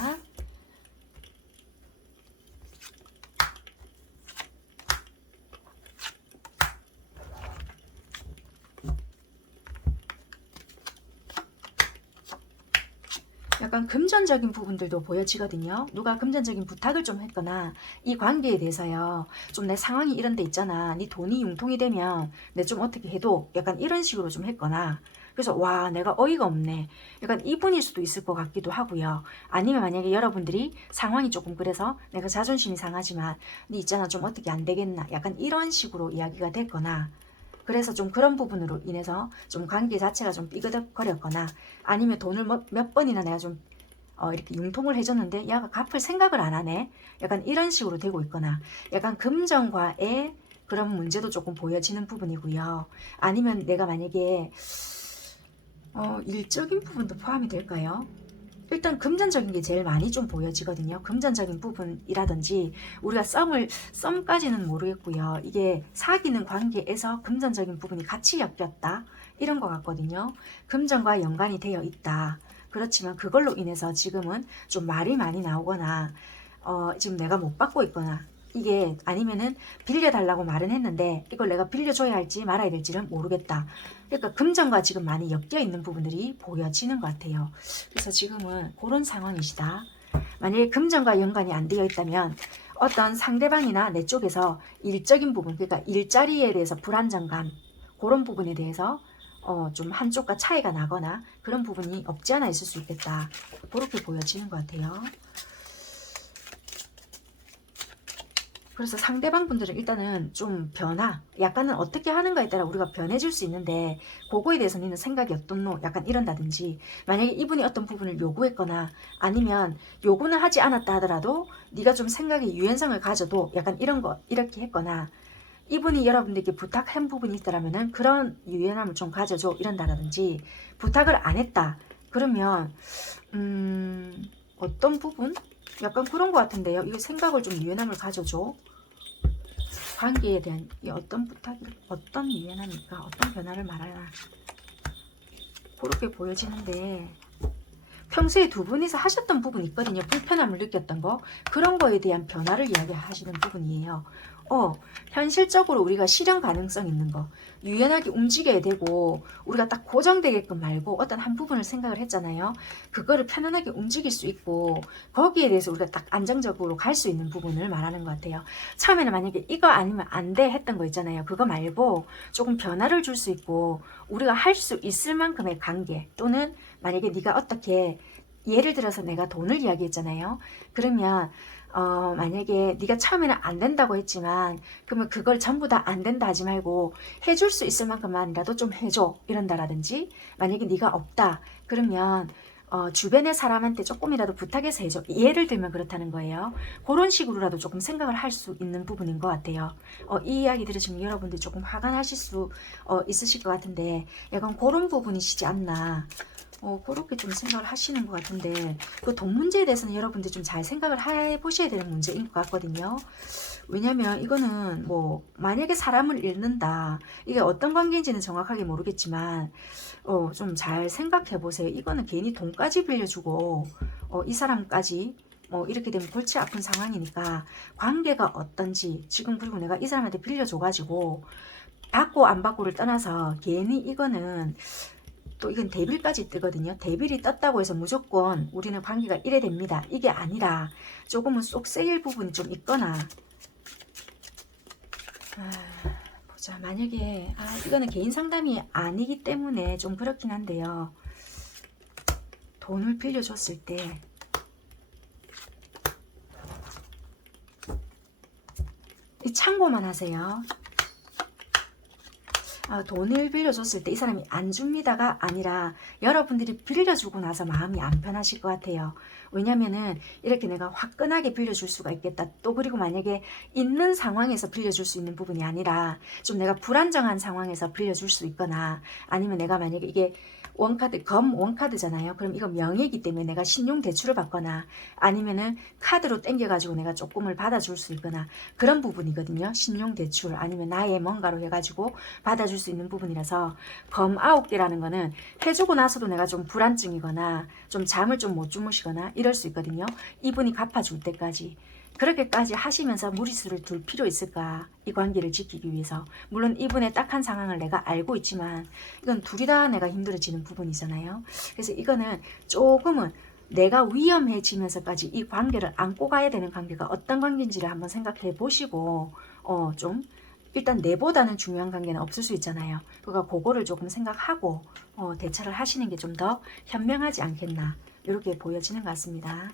약간 금전적인 부분들도 보여지거든요. 누가 금전적인 부탁을 좀 했거나 이 관계에 대해서요. 좀 내 상황이 이런 데 있잖아. 네 돈이 융통이 되면 내 좀 어떻게 해도 약간 이런 식으로 좀 했거나, 그래서 와 내가 어이가 없네, 약간 이분일 수도 있을 것 같기도 하고요. 아니면 만약에 여러분들이 상황이 조금 그래서 내가 자존심이 상하지만 네 있잖아 좀 어떻게 안 되겠나, 약간 이런 식으로 이야기가 됐거나, 그래서 좀 그런 부분으로 인해서 좀 관계 자체가 좀 삐그덕거렸거나, 아니면 돈을 몇 번이나 내가 좀 이렇게 융통을 해줬는데 야가 갚을 생각을 안 하네, 약간 이런 식으로 되고 있거나, 약간 금전과의 그런 문제도 조금 보여지는 부분이고요. 아니면 내가 만약에 일적인 부분도 포함이 될까요? 일단 금전적인 게 제일 많이 좀 보여지거든요. 금전적인 부분이라든지 우리가 썸까지는 모르겠고요. 이게 사귀는 관계에서 금전적인 부분이 같이 엮였다, 이런 것 같거든요. 금전과 연관이 되어 있다. 그렇지만 그걸로 인해서 지금은 좀 말이 많이 나오거나 지금 내가 못 받고 있거나, 이게 아니면은 빌려달라고 말은 했는데 이걸 내가 빌려줘야 할지 말아야 될지는 모르겠다. 그러니까 금전과 지금 많이 엮여 있는 부분들이 보여지는 것 같아요. 그래서 지금은 그런 상황이시다. 만약에 금전과 연관이 안 되어 있다면 어떤 상대방이나 내 쪽에서 일적인 부분, 그러니까 일자리에 대해서 불안정감, 그런 부분에 대해서 좀 한쪽과 차이가 나거나 그런 부분이 없지 않아 있을 수 있겠다, 그렇게 보여지는 것 같아요. 그래서 상대방 분들은 일단은 좀 약간은 어떻게 하는가에 따라 우리가 변해질 수 있는데, 그거에 대해서 너는 생각이 어떻노, 약간 이런다든지, 만약에 이분이 어떤 부분을 요구했거나 아니면 요구는 하지 않았다 하더라도 네가 좀 생각에 유연성을 가져도 약간 이런 거 이렇게 했거나, 이분이 여러분들께 부탁한 부분이 있더라면은 그런 유연함을 좀 가져줘, 이런다든지, 부탁을 안 했다 그러면 어떤 부분? 약간 그런 것 같은데요. 이게 생각을 좀 유연함을 가져줘. 관계에 대한 이 어떤 부탁이, 어떤 유연함일까? 어떤 변화를 말하나? 그렇게 보여지는데 평소에 두 분이서 하셨던 부분이 있거든요. 불편함을 느꼈던 거. 그런 거에 대한 변화를 이야기하시는 부분이에요. 현실적으로 우리가 실현 가능성 있는 거. 유연하게 움직여야 되고 우리가 딱 고정되게끔 말고 어떤 한 부분을 생각을 했잖아요. 그거를 편안하게 움직일 수 있고 거기에 대해서 우리가 딱 안정적으로 갈 수 있는 부분을 말하는 것 같아요. 처음에는 만약에 이거 아니면 안 돼 했던 거 있잖아요. 그거 말고 조금 변화를 줄 수 있고 우리가 할 수 있을 만큼의 관계 또는 만약에 네가 어떻게 예를 들어서 내가 돈을 이야기했잖아요. 그러면 만약에 네가 처음에는 안 된다고 했지만 그러면 그걸 전부 다 안 된다 하지 말고 해줄 수 있을 만큼만이라도 좀 해줘 이런다라든지 만약에 네가 없다 그러면 주변의 사람한테 조금이라도 부탁해서 해줘. 예를 들면 그렇다는 거예요. 그런 식으로라도 조금 생각을 할 수 있는 부분인 것 같아요. 이 이야기 들으시면 여러분들 조금 화가 나실 수 있으실 것 같은데 약간 그런 부분이시지 않나. 그렇게 좀 생각을 하시는 것 같은데 그 돈 문제에 대해서는 여러분들 좀 잘 생각을 해보셔야 되는 문제인 것 같거든요. 왜냐면 이거는 뭐 만약에 사람을 잃는다 이게 어떤 관계인지는 정확하게 모르겠지만 좀 잘 생각해 보세요. 이거는 괜히 돈까지 빌려주고 이 사람까지 이렇게 되면 골치 아픈 상황이니까 관계가 어떤지 지금 그리고 내가 이 사람한테 빌려줘가지고 받고 안 받고를 떠나서 괜히 이거는 또 이건 대빌까지 뜨거든요. 대빌이 떴다고 해서 무조건 우리는 관계가 이래 됩니다. 이게 아니라 조금은 쏙 쓰일 부분이 좀 있거나 보자. 만약에 이거는 개인 상담이 아니기 때문에 좀 그렇긴 한데요. 돈을 빌려줬을 때 이 참고만 하세요. 돈을 빌려줬을 때 이 사람이 안 줍니다가 아니라 여러분들이 빌려주고 나서 마음이 안 편하실 것 같아요. 왜냐면은 이렇게 내가 화끈하게 빌려줄 수가 있겠다. 또 그리고 만약에 있는 상황에서 빌려줄 수 있는 부분이 아니라 좀 내가 불안정한 상황에서 빌려줄 수 있거나 아니면 내가 만약에 이게 원카드, 원카드잖아요. 그럼 이거 명의이기 때문에 내가 신용 대출을 받거나 아니면은 카드로 땡겨가지고 내가 조금을 받아줄 수 있거나 그런 부분이거든요. 신용 대출 아니면 나의 뭔가로 해가지고 받아줄 수 있는 부분이라서 검 9개라는 거는 해주고 나서도 내가 좀 불안증이거나 좀 잠을 좀 못 주무시거나 이럴 수 있거든요. 이분이 갚아줄 때까지. 그렇게까지 하시면서 무리수를 둘 필요 있을까? 이 관계를 지키기 위해서. 물론 이분의 딱한 상황을 내가 알고 있지만 이건 둘이 다 내가 힘들어지는 부분이잖아요. 그래서 이거는 조금은 내가 위험해지면서까지 이 관계를 안고 가야 되는 관계가 어떤 관계인지를 한번 생각해 보시고 좀 일단 내보다는 중요한 관계는 없을 수 있잖아요. 그러니까 그거를 조금 생각하고 대처를 하시는 게 좀 더 현명하지 않겠나 이렇게 보여지는 것 같습니다.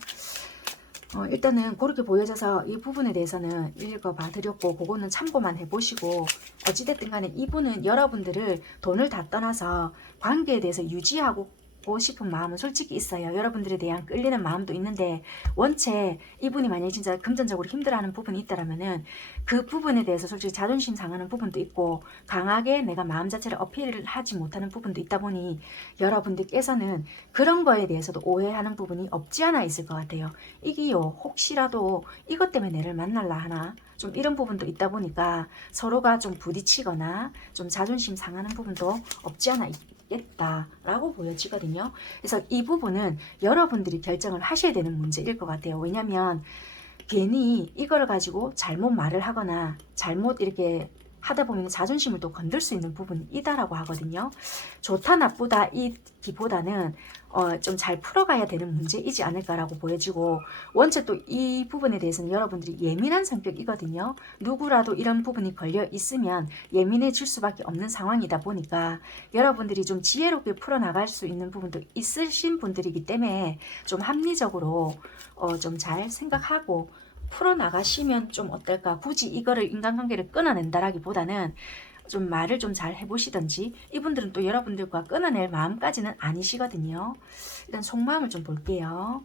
일단은 그렇게 보여져서 이 부분에 대해서는 읽어봐 드렸고 그거는 참고만 해보시고 어찌됐든 간에 이분은 여러분들을 돈을 다 떠나서 관계에 대해서 유지하고 싶은 마음은 솔직히 있어요. 여러분들에 대한 끌리는 마음도 있는데 원체 이분이 만약에 진짜 금전적으로 힘들어하는 부분이 있다라면은 그 부분에 대해서 솔직히 자존심 상하는 부분도 있고 강하게 내가 마음 자체를 어필을 하지 못하는 부분도 있다 보니 여러분들께서는 그런 거에 대해서도 오해하는 부분이 없지 않아 있을 것 같아요. 이게요 혹시라도 이것 때문에 내를 만날라 하나 좀 이런 부분도 있다 보니까 서로가 좀 부딪히거나 좀 자존심 상하는 부분도 없지 않아 있겠다라고 보여지거든요. 그래서 이 부분은 여러분들이 결정을 하셔야 되는 문제일 것 같아요. 왜냐하면 괜히 이걸 가지고 잘못 말을 하거나 잘못 이렇게 하다 보면 자존심을 또 건들 수 있는 부분이다라고 하거든요. 좋다 나쁘다 이기보다는 좀 잘 풀어가야 되는 문제이지 않을까라고 보여지고 원체 또 이 부분에 대해서는 여러분들이 예민한 성격이거든요. 누구라도 이런 부분이 걸려 있으면 예민해질 수밖에 없는 상황이다 보니까 여러분들이 좀 지혜롭게 풀어나갈 수 있는 부분도 있으신 분들이기 때문에 좀 합리적으로 좀 잘 생각하고 풀어나가시면 좀 어떨까. 굳이 이거를 인간관계를 끊어낸다라기보다는 좀 말을 좀 잘 해보시던지 이분들은 또 여러분들과 끊어낼 마음까지는 아니시거든요. 일단 속마음을 좀 볼게요.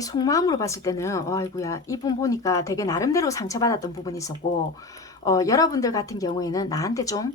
이 속마음으로 봤을 때는 아이고야 이분 보니까 되게 나름대로 상처받았던 부분이 있었고 여러분들 같은 경우에는 나한테 좀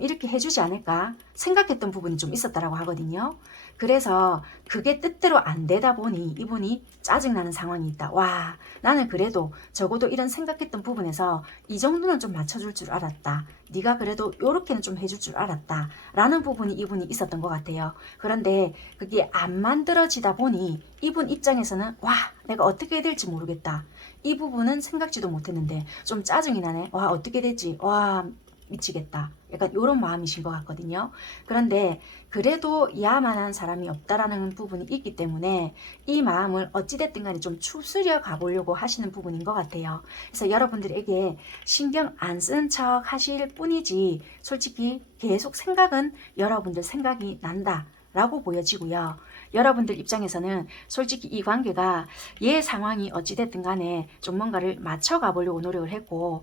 이렇게 해주지 않을까 생각했던 부분이 좀 있었다라고 하거든요. 그래서 그게 뜻대로 안 되다 보니 이분이 짜증나는 상황이 있다. 와, 나는 그래도 적어도 이런 생각했던 부분에서 이 정도는 좀 맞춰줄 줄 알았다. 네가 그래도 요렇게는 좀 해줄 줄 알았다. 라는 부분이 이분이 있었던 것 같아요. 그런데 그게 안 만들어지다 보니 이분 입장에서는 와, 내가 어떻게 해야 될지 모르겠다. 이 부분은 생각지도 못했는데 좀 짜증이 나네. 와, 어떻게 되지? 와, 미치겠다. 약간 이런 마음이신 것 같거든요. 그런데 그래도 야만한 사람이 없다라는 부분이 있기 때문에 이 마음을 어찌됐든 간에 좀 추스려 가보려고 하시는 부분인 것 같아요. 그래서 여러분들에게 신경 안 쓴 척 하실 뿐이지 솔직히 계속 생각은 여러분들 생각이 난다. 라고 보여지고요. 여러분들 입장에서는 솔직히 이 관계가 얘 상황이 어찌됐든 간에 좀 뭔가를 맞춰가 보려고 노력을 했고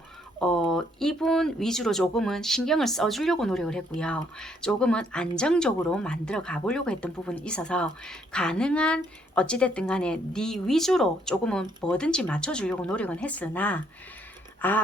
이분 위주로 조금은 신경을 써주려고 노력을 했고요. 조금은 안정적으로 만들어 가보려고 했던 부분이 있어서 가능한 어찌됐든 간에 네 위주로 조금은 뭐든지 맞춰주려고 노력은 했으나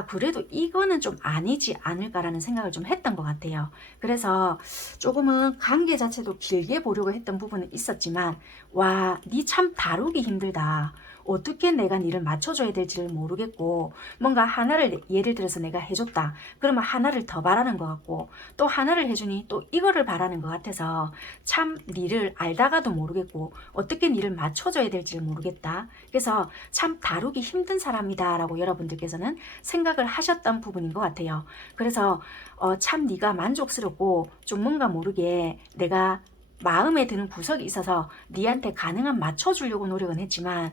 그래도 이거는 좀 아니지 않을까라는 생각을 좀 했던 것 같아요. 그래서 조금은 관계 자체도 길게 보려고 했던 부분은 있었지만 와, 니 참 다루기 힘들다. 어떻게 내가 니를 맞춰줘야 될지를 모르겠고 뭔가 하나를 예를 들어서 내가 해줬다. 그러면 하나를 더 바라는 것 같고 또 하나를 해주니 또 이거를 바라는 것 같아서 참 니를 알다가도 모르겠고 어떻게 니를 맞춰줘야 될지를 모르겠다. 그래서 참 다루기 힘든 사람이다 라고 여러분들께서는 생각을 하셨던 부분인 것 같아요. 그래서 참 네가 만족스럽고 좀 뭔가 모르게 내가 마음에 드는 구석이 있어서 니한테 가능한 맞춰주려고 노력은 했지만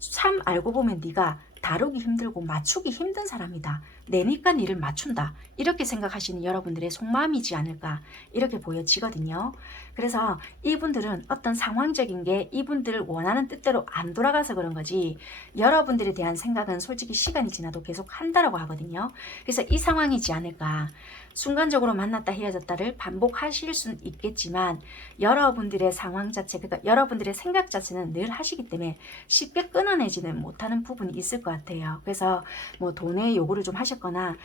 참 알고 보면 네가 다루기 힘들고 맞추기 힘든 사람이다. 내니까 니를 맞춘다. 이렇게 생각하시는 여러분들의 속마음이지 않을까 이렇게 보여지거든요. 그래서 이분들은 어떤 상황적인 게 이분들을 원하는 뜻대로 안 돌아가서 그런 거지 여러분들에 대한 생각은 솔직히 시간이 지나도 계속 한다라고 하거든요. 그래서 이 상황이지 않을까. 순간적으로 만났다 헤어졌다를 반복하실 수는 있겠지만 여러분들의 상황 자체, 그러니까 여러분들의 생각 자체는 늘 하시기 때문에 쉽게 끊어내지는 못하는 부분이 있을 것 같아요. 그래서 뭐 돈의 요구를 좀 하셨거나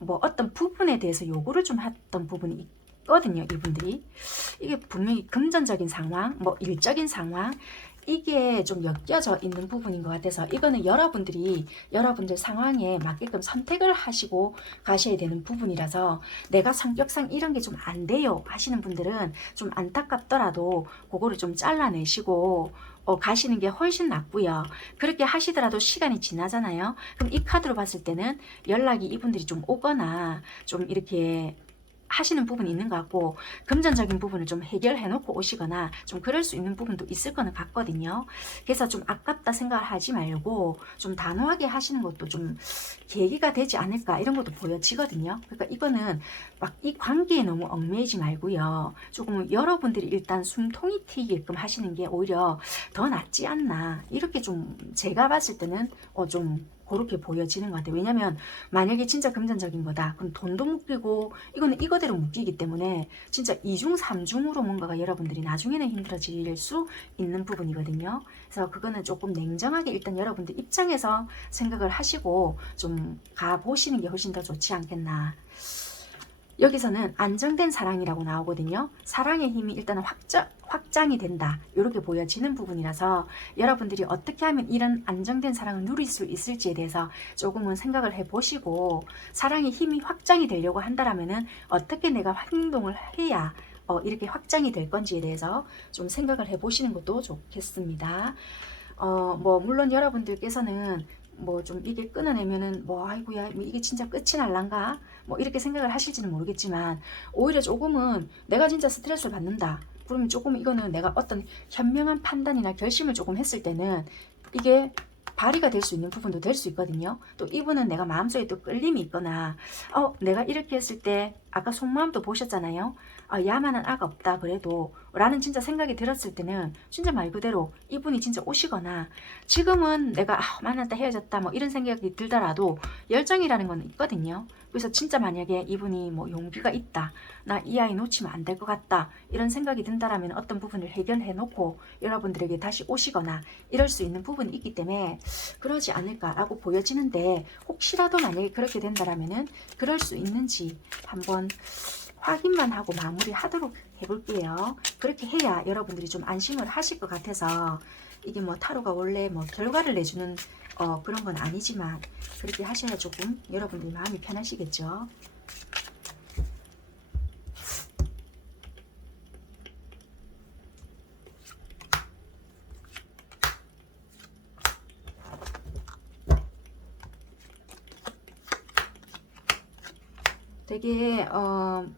뭐 어떤 부분에 대해서 요구를 좀 했던 부분이 있거든요. 이분들이 이게 분명히 금전적인 상황, 뭐 일적인 상황 이게 좀 엮여져 있는 부분인 것 같아서 이거는 여러분들이 여러분들 상황에 맞게끔 선택을 하시고 가셔야 되는 부분이라서 내가 성격상 이런 게 좀 안 돼요 하시는 분들은 좀 안타깝더라도 그거를 좀 잘라내시고 가시는 게 훨씬 낫고요. 그렇게 하시더라도 시간이 지나잖아요. 그럼 이 카드로 봤을 때는 연락이 이분들이 좀 오거나 좀 이렇게 하시는 부분이 있는 것 같고 금전적인 부분을 좀 해결해 놓고 오시거나 좀 그럴 수 있는 부분도 있을 거는 같거든요. 그래서 좀 아깝다 생각을 하지 말고 좀 단호하게 하시는 것도 좀 계기가 되지 않을까 이런 것도 보여지거든요. 그러니까 이거는 막 이 관계에 너무 얽매이지 말고요. 조금 여러분들이 일단 숨통이 튀게끔 하시는 게 오히려 더 낫지 않나 이렇게 좀 제가 봤을 때는 좀 그렇게 보여지는 것 같아요. 왜냐면 만약에 진짜 금전적인 거다. 그럼 돈도 묶이고 이거는 이거대로 묶이기 때문에 진짜 2중 3중으로 뭔가가 여러분들이 나중에는 힘들어질 수 있는 부분이거든요. 그래서 그거는 조금 냉정하게 일단 여러분들 입장에서 생각을 하시고 좀 가보시는 게 훨씬 더 좋지 않겠나. 여기서는 안정된 사랑이라고 나오거든요. 사랑의 힘이 일단은 확장이 된다. 이렇게 보여지는 부분이라서 여러분들이 어떻게 하면 이런 안정된 사랑을 누릴 수 있을지에 대해서 조금은 생각을 해보시고 사랑의 힘이 확장이 되려고 한다라면은 어떻게 내가 행동을 해야 이렇게 확장이 될 건지에 대해서 좀 생각을 해보시는 것도 좋겠습니다. 뭐 물론 여러분들께서는 뭐 좀 이게 끊어내면은 뭐 아이고야 뭐 이게 진짜 끝이 날란가 뭐 이렇게 생각을 하실지는 모르겠지만 오히려 조금은 내가 진짜 스트레스를 받는다 그러면 조금 이거는 내가 어떤 현명한 판단이나 결심을 조금 했을 때는 이게 발휘가 될 수 있는 부분도 될 수 있거든요. 또 이분은 내가 마음속에 또 끌림이 있거나 내가 이렇게 했을 때 아까 속마음도 보셨잖아요. 야만한 아가 없다 그래도 라는 진짜 생각이 들었을 때는 진짜 말 그대로 이분이 진짜 오시거나, 지금은 내가 만났다 헤어졌다 뭐 이런 생각이 들더라도 열정이라는 건 있거든요. 그래서 진짜 만약에 이분이 뭐 용기가 있다, 나 이 아이 놓치면 안 될 것 같다 이런 생각이 든다라면 어떤 부분을 해결해 놓고 여러분들에게 다시 오시거나 이럴 수 있는 부분이 있기 때문에 그러지 않을까라고 보여지는데, 혹시라도 만약에 그렇게 된다라면은 그럴 수 있는지 한번 확인만 하고 마무리하도록 해볼게요. 그렇게 해야 여러분들이 좀 안심을 하실 것 같아서, 이게 뭐 타로가 원래 뭐 결과를 내주는 그런 건 아니지만 그렇게 하셔야 조금 여러분들 마음이 편하시겠죠. 되게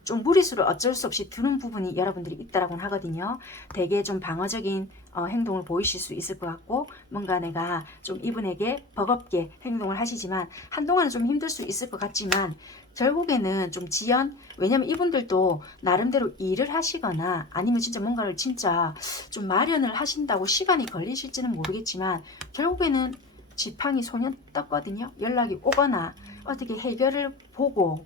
좀 무리수를 어쩔 수 없이 두는 부분이 여러분들이 있다라고 하거든요. 되게 좀 방어적인 행동을 보이실 수 있을 것 같고, 뭔가 내가 좀 이분에게 버겁게 행동을 하시지만 한동안은 좀 힘들 수 있을 것 같지만 결국에는 좀 지연, 왜냐면 이분들도 나름대로 일을 하시거나 아니면 진짜 뭔가를 진짜 좀 마련을 하신다고 시간이 걸리실지는 모르겠지만 결국에는 지팡이 소년 떴거든요. 연락이 오거나 어떻게 해결을 보고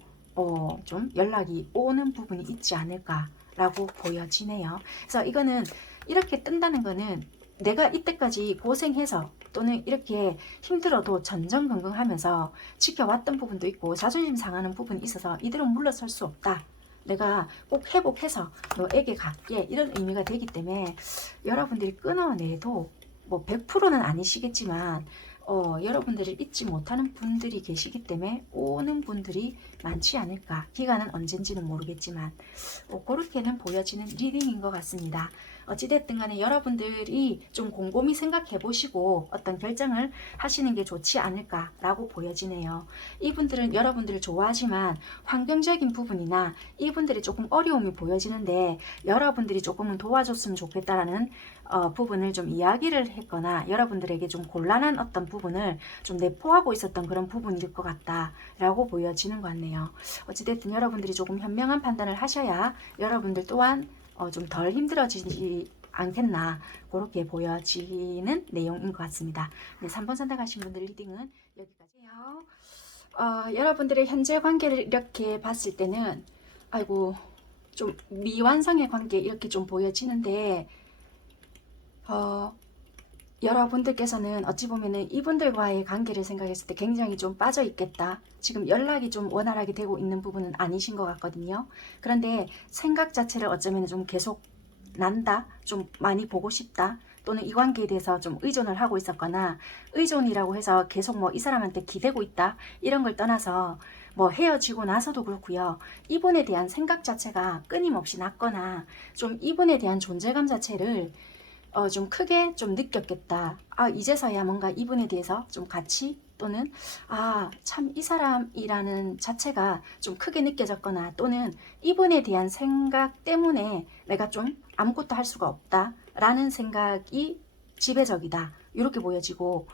좀 연락이 오는 부분이 있지 않을까라고 보여지네요. 그래서 이거는 이렇게 뜬다는 거는 내가 이때까지 고생해서 또는 이렇게 힘들어도 전전긍긍하면서 지켜왔던 부분도 있고 자존심 상하는 부분이 있어서 이대로 물러설 수 없다. 내가 꼭 회복해서 너에게 갈게, 이런 의미가 되기 때문에 여러분들이 끊어내도 뭐 100%는 아니시겠지만 여러분들을 잊지 못하는 분들이 계시기 때문에 오는 분들이 많지 않을까. 기간은 언젠지는 모르겠지만 그렇게는 보여지는 리딩인 것 같습니다. 어찌됐든 간에 여러분들이 좀 곰곰이 생각해 보시고 어떤 결정을 하시는 게 좋지 않을까라고 보여지네요. 이분들은 여러분들을 좋아하지만 환경적인 부분이나 이분들이 조금 어려움이 보여지는데 여러분들이 조금은 도와줬으면 좋겠다라는 부분을 좀 이야기를 했거나 여러분들에게 좀 곤란한 어떤 부분을 좀 내포하고 있었던 그런 부분일 것 같다라고 보여지는 것 같네요. 어찌됐든 여러분들이 조금 현명한 판단을 하셔야 여러분들 또한 좀 덜 힘들어지지 않겠나, 그렇게 보여지는 내용인 것 같습니다. 네, 3번 선택하신 분들 리딩은 여기까지요. 여러분들의 현재 관계를 이렇게 봤을 때는 아이고 좀 미완성의 관계 이렇게 좀 보여지는데, 여러분들께서는 어찌 보면은 이분들과의 관계를 생각했을 때 굉장히 좀 빠져 있겠다. 지금 연락이 좀 원활하게 되고 있는 부분은 아니신 것 같거든요. 그런데 생각 자체를 어쩌면 좀 계속 난다, 좀 많이 보고 싶다, 또는 이 관계에 대해서 좀 의존을 하고 있었거나, 의존이라고 해서 계속 뭐 이 사람한테 기대고 있다 이런 걸 떠나서 뭐 헤어지고 나서도 그렇고요. 이분에 대한 생각 자체가 끊임없이 났거나 좀 이분에 대한 존재감 자체를 좀 크게 좀 느꼈겠다. 이제서야 뭔가 이분에 대해서 좀 가치 또는 참 이 사람이라는 자체가 좀 크게 느껴졌거나, 또는 이분에 대한 생각 때문에 내가 좀 아무것도 할 수가 없다 라는 생각이 지배적이다, 이렇게 보여지고,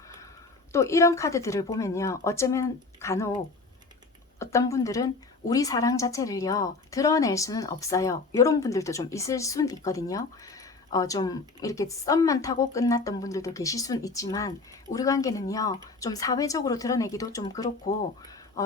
또 이런 카드들을 보면요, 어쩌면 간혹 어떤 분들은 우리 사랑 자체를요 드러낼 수는 없어요, 이런 분들도 좀 있을 순 있거든요. 좀 이렇게 썸만 타고 끝났던 분들도 계실 순 있지만 우리 관계는요 좀 사회적으로 드러내기도 좀 그렇고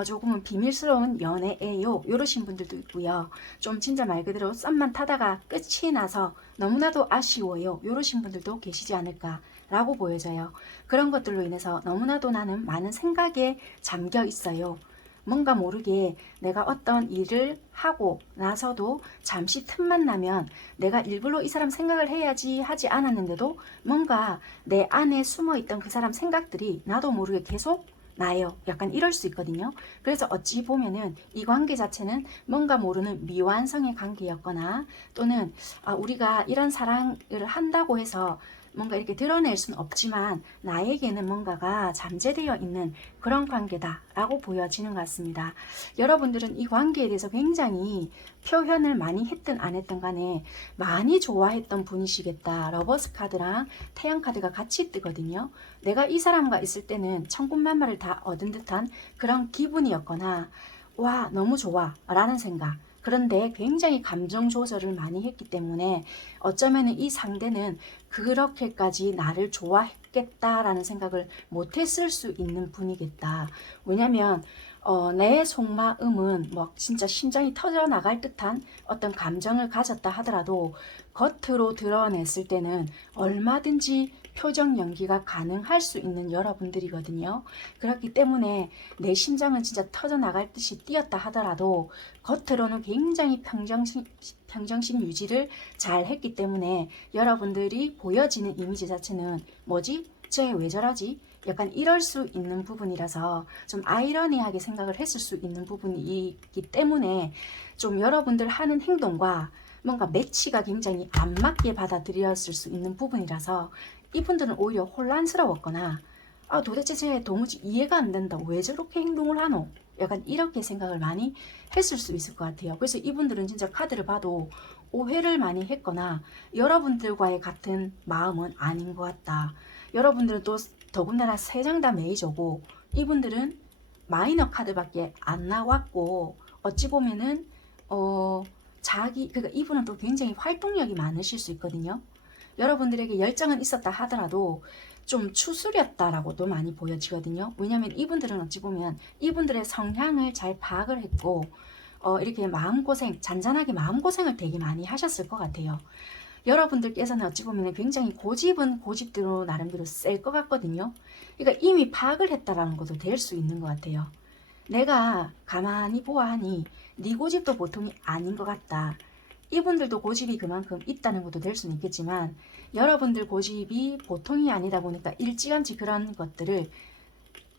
조금은 비밀스러운 연애예요, 이러신 분들도 있고요. 좀 진짜 말 그대로 썸만 타다가 끝이 나서 너무나도 아쉬워요, 이러신 분들도 계시지 않을까 라고 보여져요. 그런 것들로 인해서 너무나도 나는 많은 생각에 잠겨 있어요. 뭔가 모르게 내가 어떤 일을 하고 나서도 잠시 틈만 나면 내가 일부러 이 사람 생각을 해야지 하지 않았는데도 뭔가 내 안에 숨어있던 그 사람 생각들이 나도 모르게 계속 나요. 약간 이럴 수 있거든요. 그래서 어찌 보면은 이 관계 자체는 뭔가 모르는 미완성의 관계였거나, 또는 우리가 이런 사랑을 한다고 해서 뭔가 이렇게 드러낼 수는 없지만 나에게는 뭔가가 잠재되어 있는 그런 관계다 라고 보여지는 것 같습니다. 여러분들은 이 관계에 대해서 굉장히 표현을 많이 했든 안 했든 간에 많이 좋아했던 분이시겠다. 러버스 카드랑 태양 카드가 같이 뜨거든요. 내가 이 사람과 있을 때는 천군만마를 다 얻은 듯한 그런 기분이었거나, 와 너무 좋아 라는 생각, 그런데 굉장히 감정 조절을 많이 했기 때문에 어쩌면 이 상대는 그렇게까지 나를 좋아했겠다라는 생각을 못했을 수 있는 분이겠다. 왜냐면 내 속마음은 뭐 진짜 심장이 터져 나갈 듯한 어떤 감정을 가졌다 하더라도 겉으로 드러냈을 때는 얼마든지 표정 연기가 가능할 수 있는 여러분들이거든요. 그렇기 때문에 내 심장은 진짜 터져 나갈 듯이 뛰었다 하더라도 겉으로는 굉장히 평정심 유지를 잘 했기 때문에 여러분들이 보여지는 이미지 자체는 뭐지? 쟤 왜 저러지? 약간 이럴 수 있는 부분이라서 좀 아이러니하게 생각을 했을 수 있는 부분이기 때문에 좀 여러분들 하는 행동과 뭔가 매치가 굉장히 안 맞게 받아들였을 수 있는 부분이라서 이분들은 오히려 혼란스러웠거나 도대체 쟤 도무지 이해가 안 된다. 왜 저렇게 행동을 하노? 약간 이렇게 생각을 많이 했을 수 있을 것 같아요. 그래서 이분들은 진짜 카드를 봐도 오해를 많이 했거나 여러분들과의 같은 마음은 아닌 것 같다. 여러분들은 또 더군다나 3장 다 메이저고 이분들은 마이너 카드밖에 안 나왔고 어찌 보면은 그러니까 이분은 또 굉장히 활동력이 많으실 수 있거든요. 여러분들에게 열정은 있었다 하더라도 좀 추스렸다라고도 많이 보여지거든요. 왜냐하면 이분들은 어찌 보면 이분들의 성향을 잘 파악을 했고 이렇게 마음고생, 잔잔하게 마음고생을 되게 많이 하셨을 것 같아요. 여러분들께서는 어찌 보면 굉장히 고집은 고집대로 나름대로 셀 것 같거든요. 그러니까 이미 파악을 했다라는 것도 될 수 있는 것 같아요. 내가 가만히 보아하니 네 고집도 보통이 아닌 것 같다. 이분들도 고집이 그만큼 있다는 것도 될 수는 있겠지만 여러분들 고집이 보통이 아니다 보니까 일찌감치 그런 것들을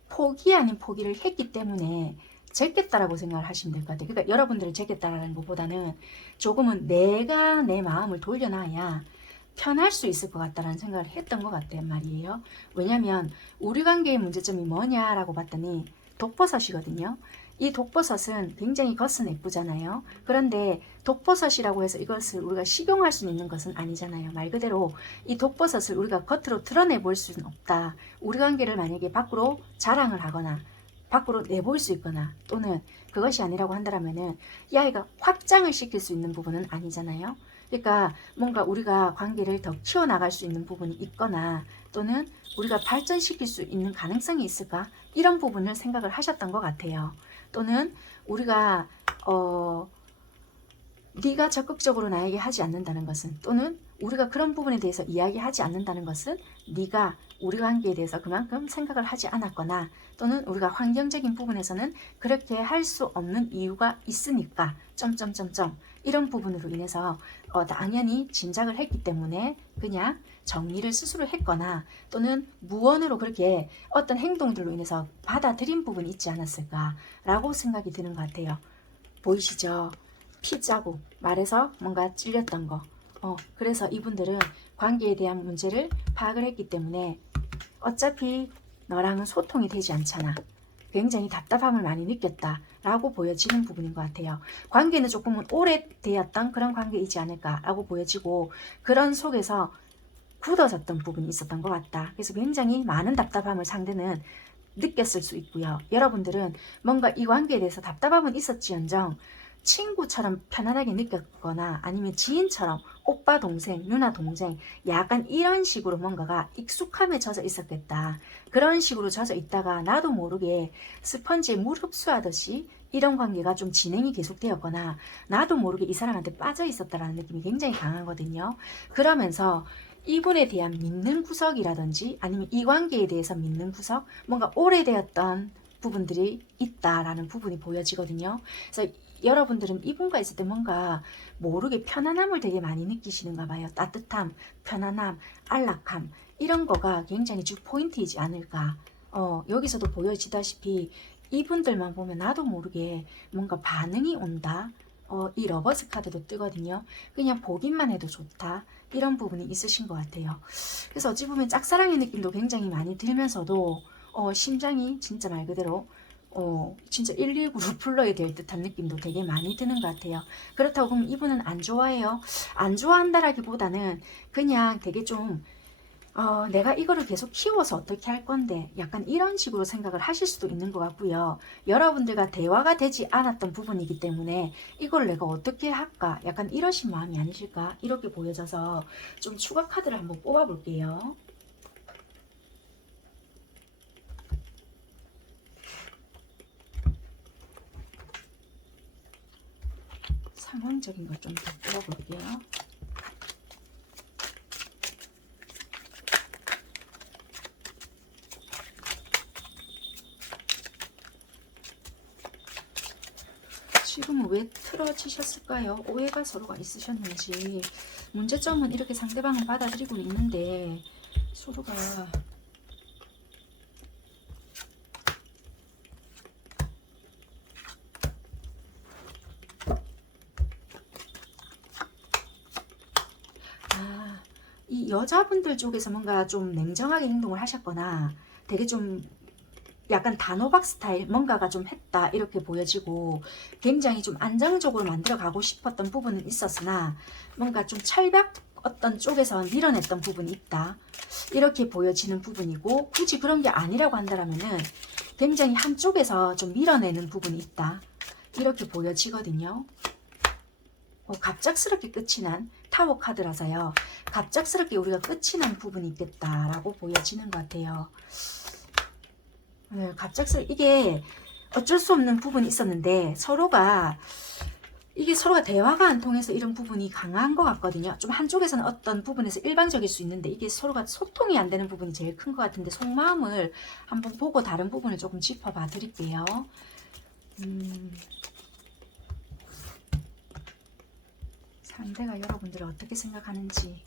포기 아닌 포기를 했기 때문에 제꼈다라고 생각을 하시면 될 것 같아요. 그러니까 여러분들을 제꼈다라는 것보다는 조금은 내가 내 마음을 돌려놔야 편할 수 있을 것 같다라는 생각을 했던 것 같단 말이에요. 왜냐하면 우리 관계의 문제점이 뭐냐라고 봤더니 독버섯이거든요. 이 독버섯은 굉장히 겉은 예쁘잖아요. 그런데 독버섯이라고 해서 이것을 우리가 식용할 수 있는 것은 아니잖아요. 말 그대로 이 독버섯을 우리가 겉으로 드러내 볼 수는 없다. 우리 관계를 만약에 밖으로 자랑을 하거나 밖으로 내보일 수 있거나 또는 그것이 아니라고 한다면은 이 아이가 확장을 시킬 수 있는 부분은 아니잖아요. 그러니까 뭔가 우리가 관계를 더 키워나갈 수 있는 부분이 있거나 또는 우리가 발전시킬 수 있는 가능성이 있을까? 이런 부분을 생각을 하셨던 것 같아요. 또는 우리가 네가 적극적으로 나에게 하지 않는다는 것은 또는 우리가 그런 부분에 대해서 이야기하지 않는다는 것은 네가 우리 관계에 대해서 그만큼 생각을 하지 않았거나 또는 우리가 환경적인 부분에서는 그렇게 할 수 없는 이유가 있으니까 점점점점 이런 부분으로 인해서 당연히 짐작을 했기 때문에 그냥 정리를 스스로 했거나 또는 무언으로 그렇게 어떤 행동들로 인해서 받아들인 부분이 있지 않았을까라고 생각이 드는 것 같아요. 보이시죠? 피 자국, 말해서 뭔가 찔렸던 거. 그래서 이분들은 관계에 대한 문제를 파악을 했기 때문에 어차피 너랑은 소통이 되지 않잖아. 굉장히 답답함을 많이 느꼈다 라고 보여지는 부분인 것 같아요. 관계는 조금은 오래되었던 그런 관계이지 않을까 라고 보여지고 그런 속에서 굳어졌던 부분이 있었던 것 같다. 그래서 굉장히 많은 답답함을 상대는 느꼈을 수 있고요. 여러분들은 뭔가 이 관계에 대해서 답답함은 있었지언정 친구처럼 편안하게 느꼈거나 아니면 지인처럼 오빠 동생, 누나 동생 약간 이런 식으로 뭔가가 익숙함에 젖어 있었겠다. 그런 식으로 젖어 있다가 나도 모르게 스펀지에 물 흡수하듯이 이런 관계가 좀 진행이 계속되었거나 나도 모르게 이 사람한테 빠져 있었다라는 느낌이 굉장히 강하거든요. 그러면서 이분에 대한 믿는 구석이라든지 아니면 이 관계에 대해서 믿는 구석 뭔가 오래되었던 부분들이 있다라는 부분이 보여지거든요. 그래서 여러분들은 이분과 있을 때 뭔가 모르게 편안함을 되게 많이 느끼시는가 봐요. 따뜻함, 편안함, 안락함 이런 거가 굉장히 주 포인트이지 않을까. 여기서도 보여지다시피 이분들만 보면 나도 모르게 뭔가 반응이 온다. 이 러버스 카드도 뜨거든요. 그냥 보기만 해도 좋다. 이런 부분이 있으신 것 같아요. 그래서 어찌 보면 짝사랑의 느낌도 굉장히 많이 들면서도 심장이 진짜 말 그대로 진짜 119로 불러야 될 듯한 느낌도 되게 많이 드는 것 같아요. 그렇다고 그럼 이분은 안 좋아해요? 안 좋아한다라기보다는 그냥 되게 좀 내가 이거를 계속 키워서 어떻게 할 건데 약간 이런 식으로 생각을 하실 수도 있는 것 같고요. 여러분들과 대화가 되지 않았던 부분이기 때문에 이걸 내가 어떻게 할까 약간 이러신 마음이 아니실까 이렇게 보여져서 좀 추가 카드를 한번 뽑아 볼게요. 상황적인 걸 좀 더 뽑아 볼게요. 지금은 왜 틀어지셨을까요? 오해가 서로가 있으셨는지. 문제점은 이렇게 상대방은 받아들이고 있는데 서로가 이 여자분들 쪽에서 뭔가 좀 냉정하게 행동을 하셨거나 되게 좀 약간 단호박 스타일 뭔가가 좀 했다 이렇게 보여지고 굉장히 좀 안정적으로 만들어 가고 싶었던 부분은 있었으나 뭔가 좀 철벽 어떤 쪽에서 밀어냈던 부분이 있다 이렇게 보여지는 부분이고, 굳이 그런 게 아니라고 한다면은 굉장히 한쪽에서 좀 밀어내는 부분이 있다 이렇게 보여지거든요. 갑작스럽게 끝이 난 타워 카드라서요. 갑작스럽게 우리가 끝이 난 부분이 있겠다라고 보여지는 것 같아요. 네, 갑작스럽게 이게 어쩔 수 없는 부분이 있었는데 이게 서로가 대화가 안 통해서 이런 부분이 강한 것 같거든요. 좀 한쪽에서는 어떤 부분에서 일방적일 수 있는데 이게 서로가 소통이 안 되는 부분이 제일 큰 것 같은데 속마음을 한번 보고 다른 부분을 조금 짚어봐 드릴게요. 상대가 여러분들을 어떻게 생각하는지.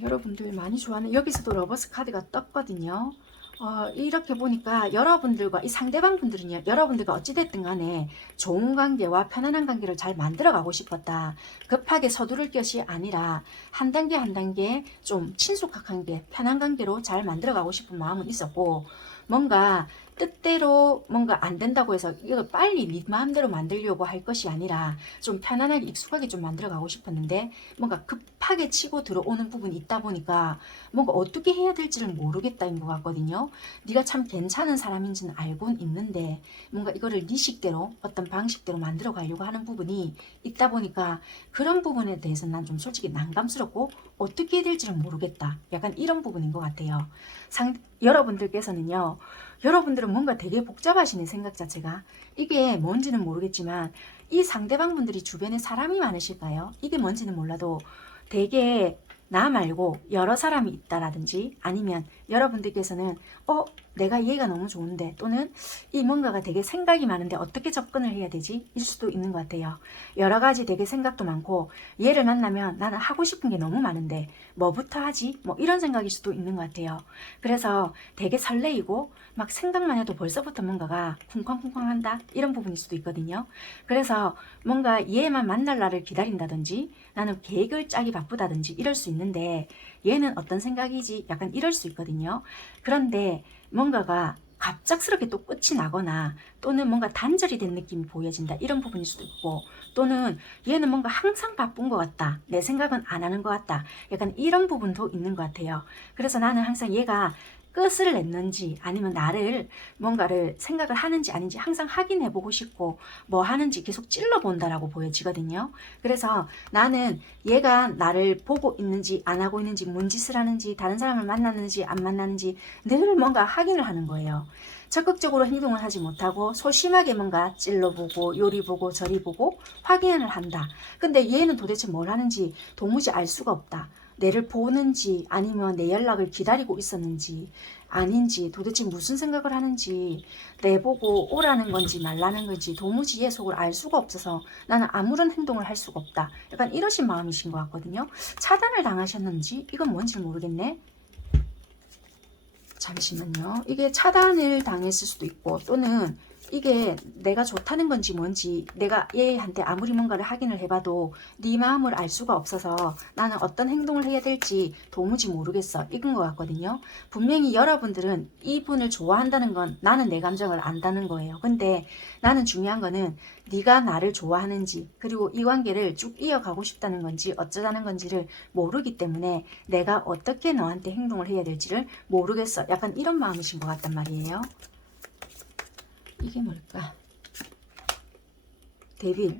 여러분들 많이 좋아하는 여기서도 러버스 카드가 떴거든요. 이렇게 보니까 여러분들과 이 상대방 분들은요, 여러분들과 어찌됐든 간에 좋은 관계와 편안한 관계를 잘 만들어 가고 싶었다. 급하게 서두를 것이 아니라 한 단계 한 단계 좀 친숙한 관계, 편한 관계로 잘 만들어 가고 싶은 마음은 있었고, 뭔가 뜻대로 뭔가 안 된다고 해서 이거 빨리 네 마음대로 만들려고 할 것이 아니라 좀 편안하게 익숙하게 좀 만들어 가고 싶었는데, 뭔가 급하게 치고 들어오는 부분이 있다 보니까 뭔가 어떻게 해야 될지를 모르겠다인 것 같거든요. 네가 참 괜찮은 사람인지는 알고는 있는데 뭔가 이거를 네 식대로 어떤 방식대로 만들어 가려고 하는 부분이 있다 보니까 그런 부분에 대해서 난 좀 솔직히 난감스럽고 어떻게 해야 될지를 모르겠다. 약간 이런 부분인 것 같아요. 여러분들께서는요. 여러분들은 뭔가 되게 복잡하시네, 생각 자체가. 이게 뭔지는 모르겠지만 이 상대방 분들이 주변에 사람이 많으실까요? 이게 뭔지는 몰라도 되게 나 말고 여러 사람이 있다라든지, 아니면 여러분들께서는 내가 얘가 너무 좋은데, 또는 이 뭔가가 되게 생각이 많은데 어떻게 접근을 해야 되지? 일 수도 있는 것 같아요. 여러 가지 되게 생각도 많고, 얘를 만나면 나는 하고 싶은 게 너무 많은데 뭐부터 하지? 뭐 이런 생각일 수도 있는 것 같아요. 그래서 되게 설레이고 막 생각만 해도 벌써부터 뭔가가 쿵쾅쿵쾅 한다 이런 부분일 수도 있거든요. 그래서 뭔가 얘만 만날 날을 기다린다든지, 나는 계획을 짜기 바쁘다든지 이럴 수 있는데, 얘는 어떤 생각이지? 약간 이럴 수 있거든요. 그런데 뭔가가 갑작스럽게 또 끝이 나거나, 또는 뭔가 단절이 된 느낌이 보여진다 이런 부분일 수도 있고, 또는 얘는 뭔가 항상 바쁜 것 같다, 내 생각은 안 하는 것 같다, 약간 이런 부분도 있는 것 같아요. 그래서 나는 항상 얘가 끝을 냈는지 아니면 나를 뭔가를 생각을 하는지 아닌지 항상 확인해 보고 싶고, 뭐 하는지 계속 찔러본다라고 보여지거든요. 그래서 나는 얘가 나를 보고 있는지 안 하고 있는지, 뭔 짓을 하는지, 다른 사람을 만나는지 안 만나는지 늘 뭔가 확인을 하는 거예요. 적극적으로 행동을 하지 못하고 소심하게 뭔가 찔러보고 요리 보고 저리 보고 확인을 한다. 근데 얘는 도대체 뭘 하는지 도무지 알 수가 없다. 내를 보는지 아니면 내 연락을 기다리고 있었는지 아닌지 도대체 무슨 생각을 하는지 내보고 오라는 건지 말라는 건지 도무지 얘 속을 알 수가 없어서 나는 아무런 행동을 할 수가 없다. 약간 이러신 마음이신 것 같거든요. 차단을 당하셨는지 이건 뭔지 모르겠네. 잠시만요. 이게 차단을 당했을 수도 있고 또는 이게 내가 좋다는 건지 뭔지 내가 얘한테 아무리 뭔가를 확인을 해봐도 네 마음을 알 수가 없어서 나는 어떤 행동을 해야 될지 도무지 모르겠어. 이건 것 같거든요. 분명히 여러분들은 이분을 좋아한다는 건 나는 내 감정을 안다는 거예요. 근데 나는 중요한 거는 네가 나를 좋아하는지 그리고 이 관계를 쭉 이어가고 싶다는 건지 어쩌자는 건지를 모르기 때문에 내가 어떻게 너한테 행동을 해야 될지를 모르겠어. 약간 이런 마음이신 것 같단 말이에요. 이게 뭘까? 데빌.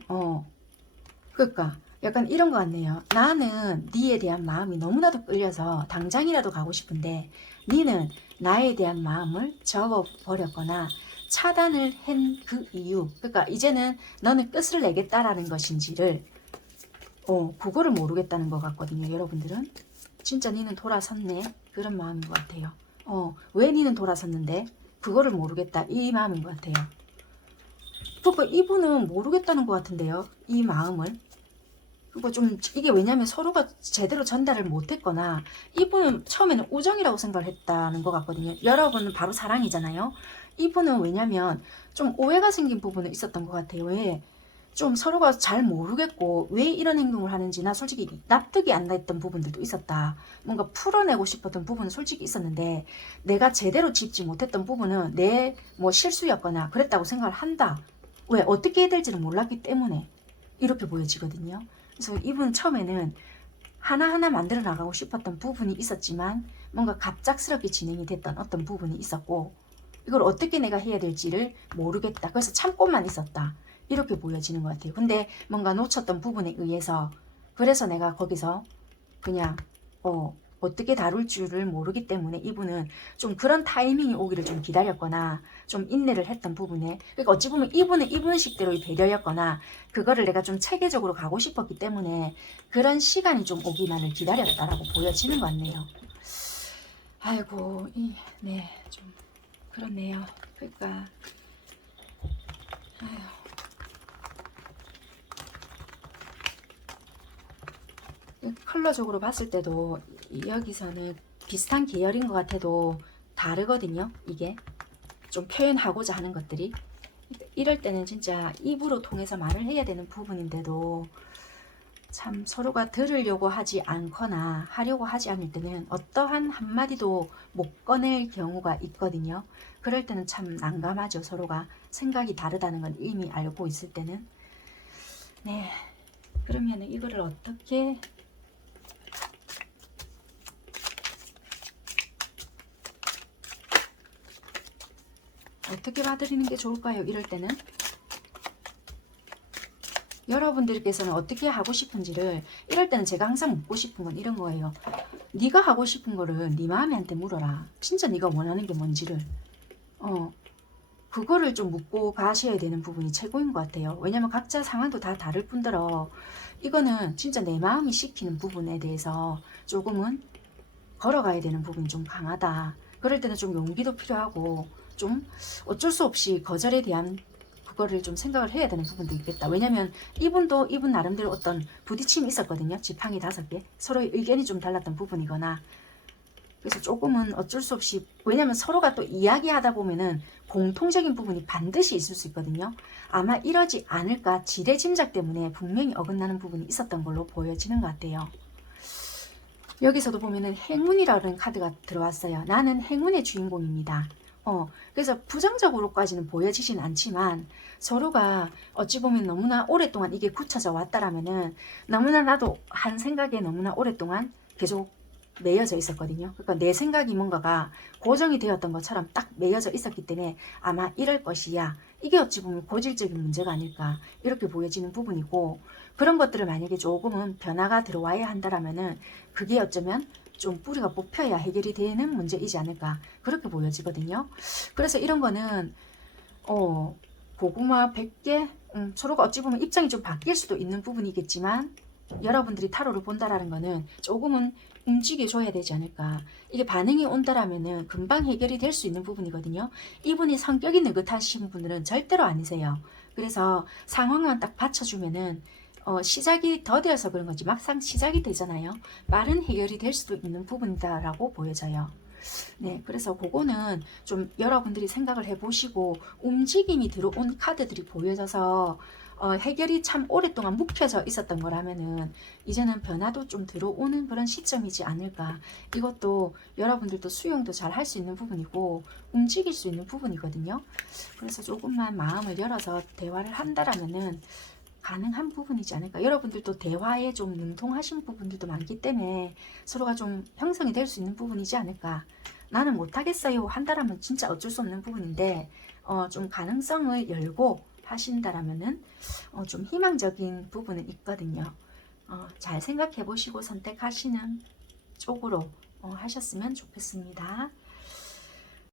그러니까 약간 이런 것 같네요. 나는 니에 대한 마음이 너무나도 끌려서 당장이라도 가고 싶은데 니는 나에 대한 마음을 접어버렸거나 차단을 한 그 이유, 그러니까 이제는 너는 끝을 내겠다라는 것인지를 그거를 모르겠다는 것 같거든요. 여러분들은 진짜 니는 돌아섰네 그런 마음인 것 같아요. 왜 니는 돌아섰는데 그거를 모르겠다 이 마음인 것 같아요. 그러니까 이분은 모르겠다는 것 같은데요. 이 마음을. 뭐 좀 이게 왜냐면 서로가 제대로 전달을 못했거나 이분은 처음에는 우정이라고 생각을 했다는 것 같거든요. 여러분은 바로 사랑이잖아요. 이분은 왜냐면 좀 오해가 생긴 부분은 있었던 것 같아요. 왜? 좀 서로가 잘 모르겠고 왜 이런 행동을 하는지 나 솔직히 납득이 안 됐던 부분들도 있었다. 뭔가 풀어내고 싶었던 부분은 솔직히 있었는데 내가 제대로 짚지 못했던 부분은 내 뭐 실수였거나 그랬다고 생각을 한다. 왜? 어떻게 해야 될지를 몰랐기 때문에 이렇게 보여지거든요. 그래서 이분 처음에는 하나하나 만들어 나가고 싶었던 부분이 있었지만 뭔가 갑작스럽게 진행이 됐던 어떤 부분이 있었고 이걸 어떻게 내가 해야 될지를 모르겠다. 그래서 참고만 있었다. 이렇게 보여지는 것 같아요. 근데 뭔가 놓쳤던 부분에 의해서 그래서 내가 거기서 그냥 어떻게 다룰 줄을 모르기 때문에 이분은 좀 그런 타이밍이 오기를 좀 기다렸거나 좀 인내를 했던 부분에 그러니까 어찌 보면 이분은 이분식대로의 배려였거나 그거를 내가 좀 체계적으로 가고 싶었기 때문에 그런 시간이 좀 오기만을 기다렸다라고 보여지는 것 같네요. 아이고 네 좀 그렇네요. 그러니까 아휴. 컬러적으로 봤을 때도 여기서는 비슷한 계열인 것 같아도 다르거든요. 이게 좀 표현하고자 하는 것들이 이럴 때는 진짜 입으로 통해서 말을 해야 되는 부분인데도 참 서로가 들으려고 하지 않거나 하려고 하지 않을 때는 어떠한 한마디도 못 꺼낼 경우가 있거든요. 그럴 때는 참 난감하죠. 서로가 생각이 다르다는 건 이미 알고 있을 때는. 네, 그러면 이거를 어떻게 받아들이는 게 좋을까요? 이럴 때는 여러분들께서는 어떻게 하고 싶은지를 이럴 때는 제가 항상 묻고 싶은 건 이런 거예요. 네가 하고 싶은 거를 네 마음한테 물어라. 진짜 네가 원하는 게 뭔지를 그거를 좀 묻고 가셔야 되는 부분이 최고인 것 같아요. 왜냐면 각자 상황도 다 다를 뿐더러 이거는 진짜 내 마음이 시키는 부분에 대해서 조금은 걸어가야 되는 부분이 좀 강하다. 그럴 때는 좀 용기도 필요하고 좀 어쩔 수 없이 거절에 대한 그거를 좀 생각을 해야 되는 부분도 있겠다. 왜냐면 이분도 이분 나름대로 어떤 부딪힘이 있었거든요. 지팡이 5개. 서로의 의견이 좀 달랐던 부분이거나 그래서 조금은 어쩔 수 없이 왜냐면 서로가 또 이야기하다 보면은 공통적인 부분이 반드시 있을 수 있거든요. 아마 이러지 않을까 지레짐작 때문에 분명히 어긋나는 부분이 있었던 걸로 보여지는 것 같아요. 여기서도 보면은 행운이라는 카드가 들어왔어요. 나는 행운의 주인공입니다. 그래서 부정적으로까지는 보여지진 않지만 서로가 어찌 보면 너무나 오랫동안 이게 굳혀져 왔다라면은 너무나 나도 한 생각에 너무나 오랫동안 계속 매여져 있었거든요. 그러니까 내 생각이 뭔가가 고정이 되었던 것처럼 딱 매여져 있었기 때문에 아마 이럴 것이야. 이게 어찌 보면 고질적인 문제가 아닐까 이렇게 보여지는 부분이고 그런 것들을 만약에 조금은 변화가 들어와야 한다라면은 그게 어쩌면 좀 뿌리가 뽑혀야 해결이 되는 문제이지 않을까 그렇게 보여지거든요. 그래서 이런 거는 고구마 100개 서로가 어찌 보면 입장이 좀 바뀔 수도 있는 부분이겠지만 여러분들이 타로를 본다라는 거는 조금은 움직여줘야 되지 않을까. 이게 반응이 온다라면은 금방 해결이 될 수 있는 부분이거든요. 이분이 성격이 느긋하신 분들은 절대로 아니세요. 그래서 상황만 딱 받쳐주면은 시작이 더뎌서 그런 건지 막상 시작이 되잖아요. 빠른 해결이 될 수도 있는 부분이다라고 보여져요. 네, 그래서 그거는 좀 여러분들이 생각을 해보시고 움직임이 들어온 카드들이 보여져서 해결이 참 오랫동안 묵혀져 있었던 거라면은 이제는 변화도 좀 들어오는 그런 시점이지 않을까. 이것도 여러분들도 수용도 잘 할 수 있는 부분이고 움직일 수 있는 부분이거든요. 그래서 조금만 마음을 열어서 대화를 한다라면은 가능한 부분이지 않을까. 여러분들도 대화에 좀 능통하신 부분들도 많기 때문에 서로가 좀 형성이 될 수 있는 부분이지 않을까. 나는 못하겠어요 한다라면 진짜 어쩔 수 없는 부분인데 좀 가능성을 열고 하신다라면은 좀 희망적인 부분은 있거든요. 잘 생각해 보시고 선택하시는 쪽으로 하셨으면 좋겠습니다.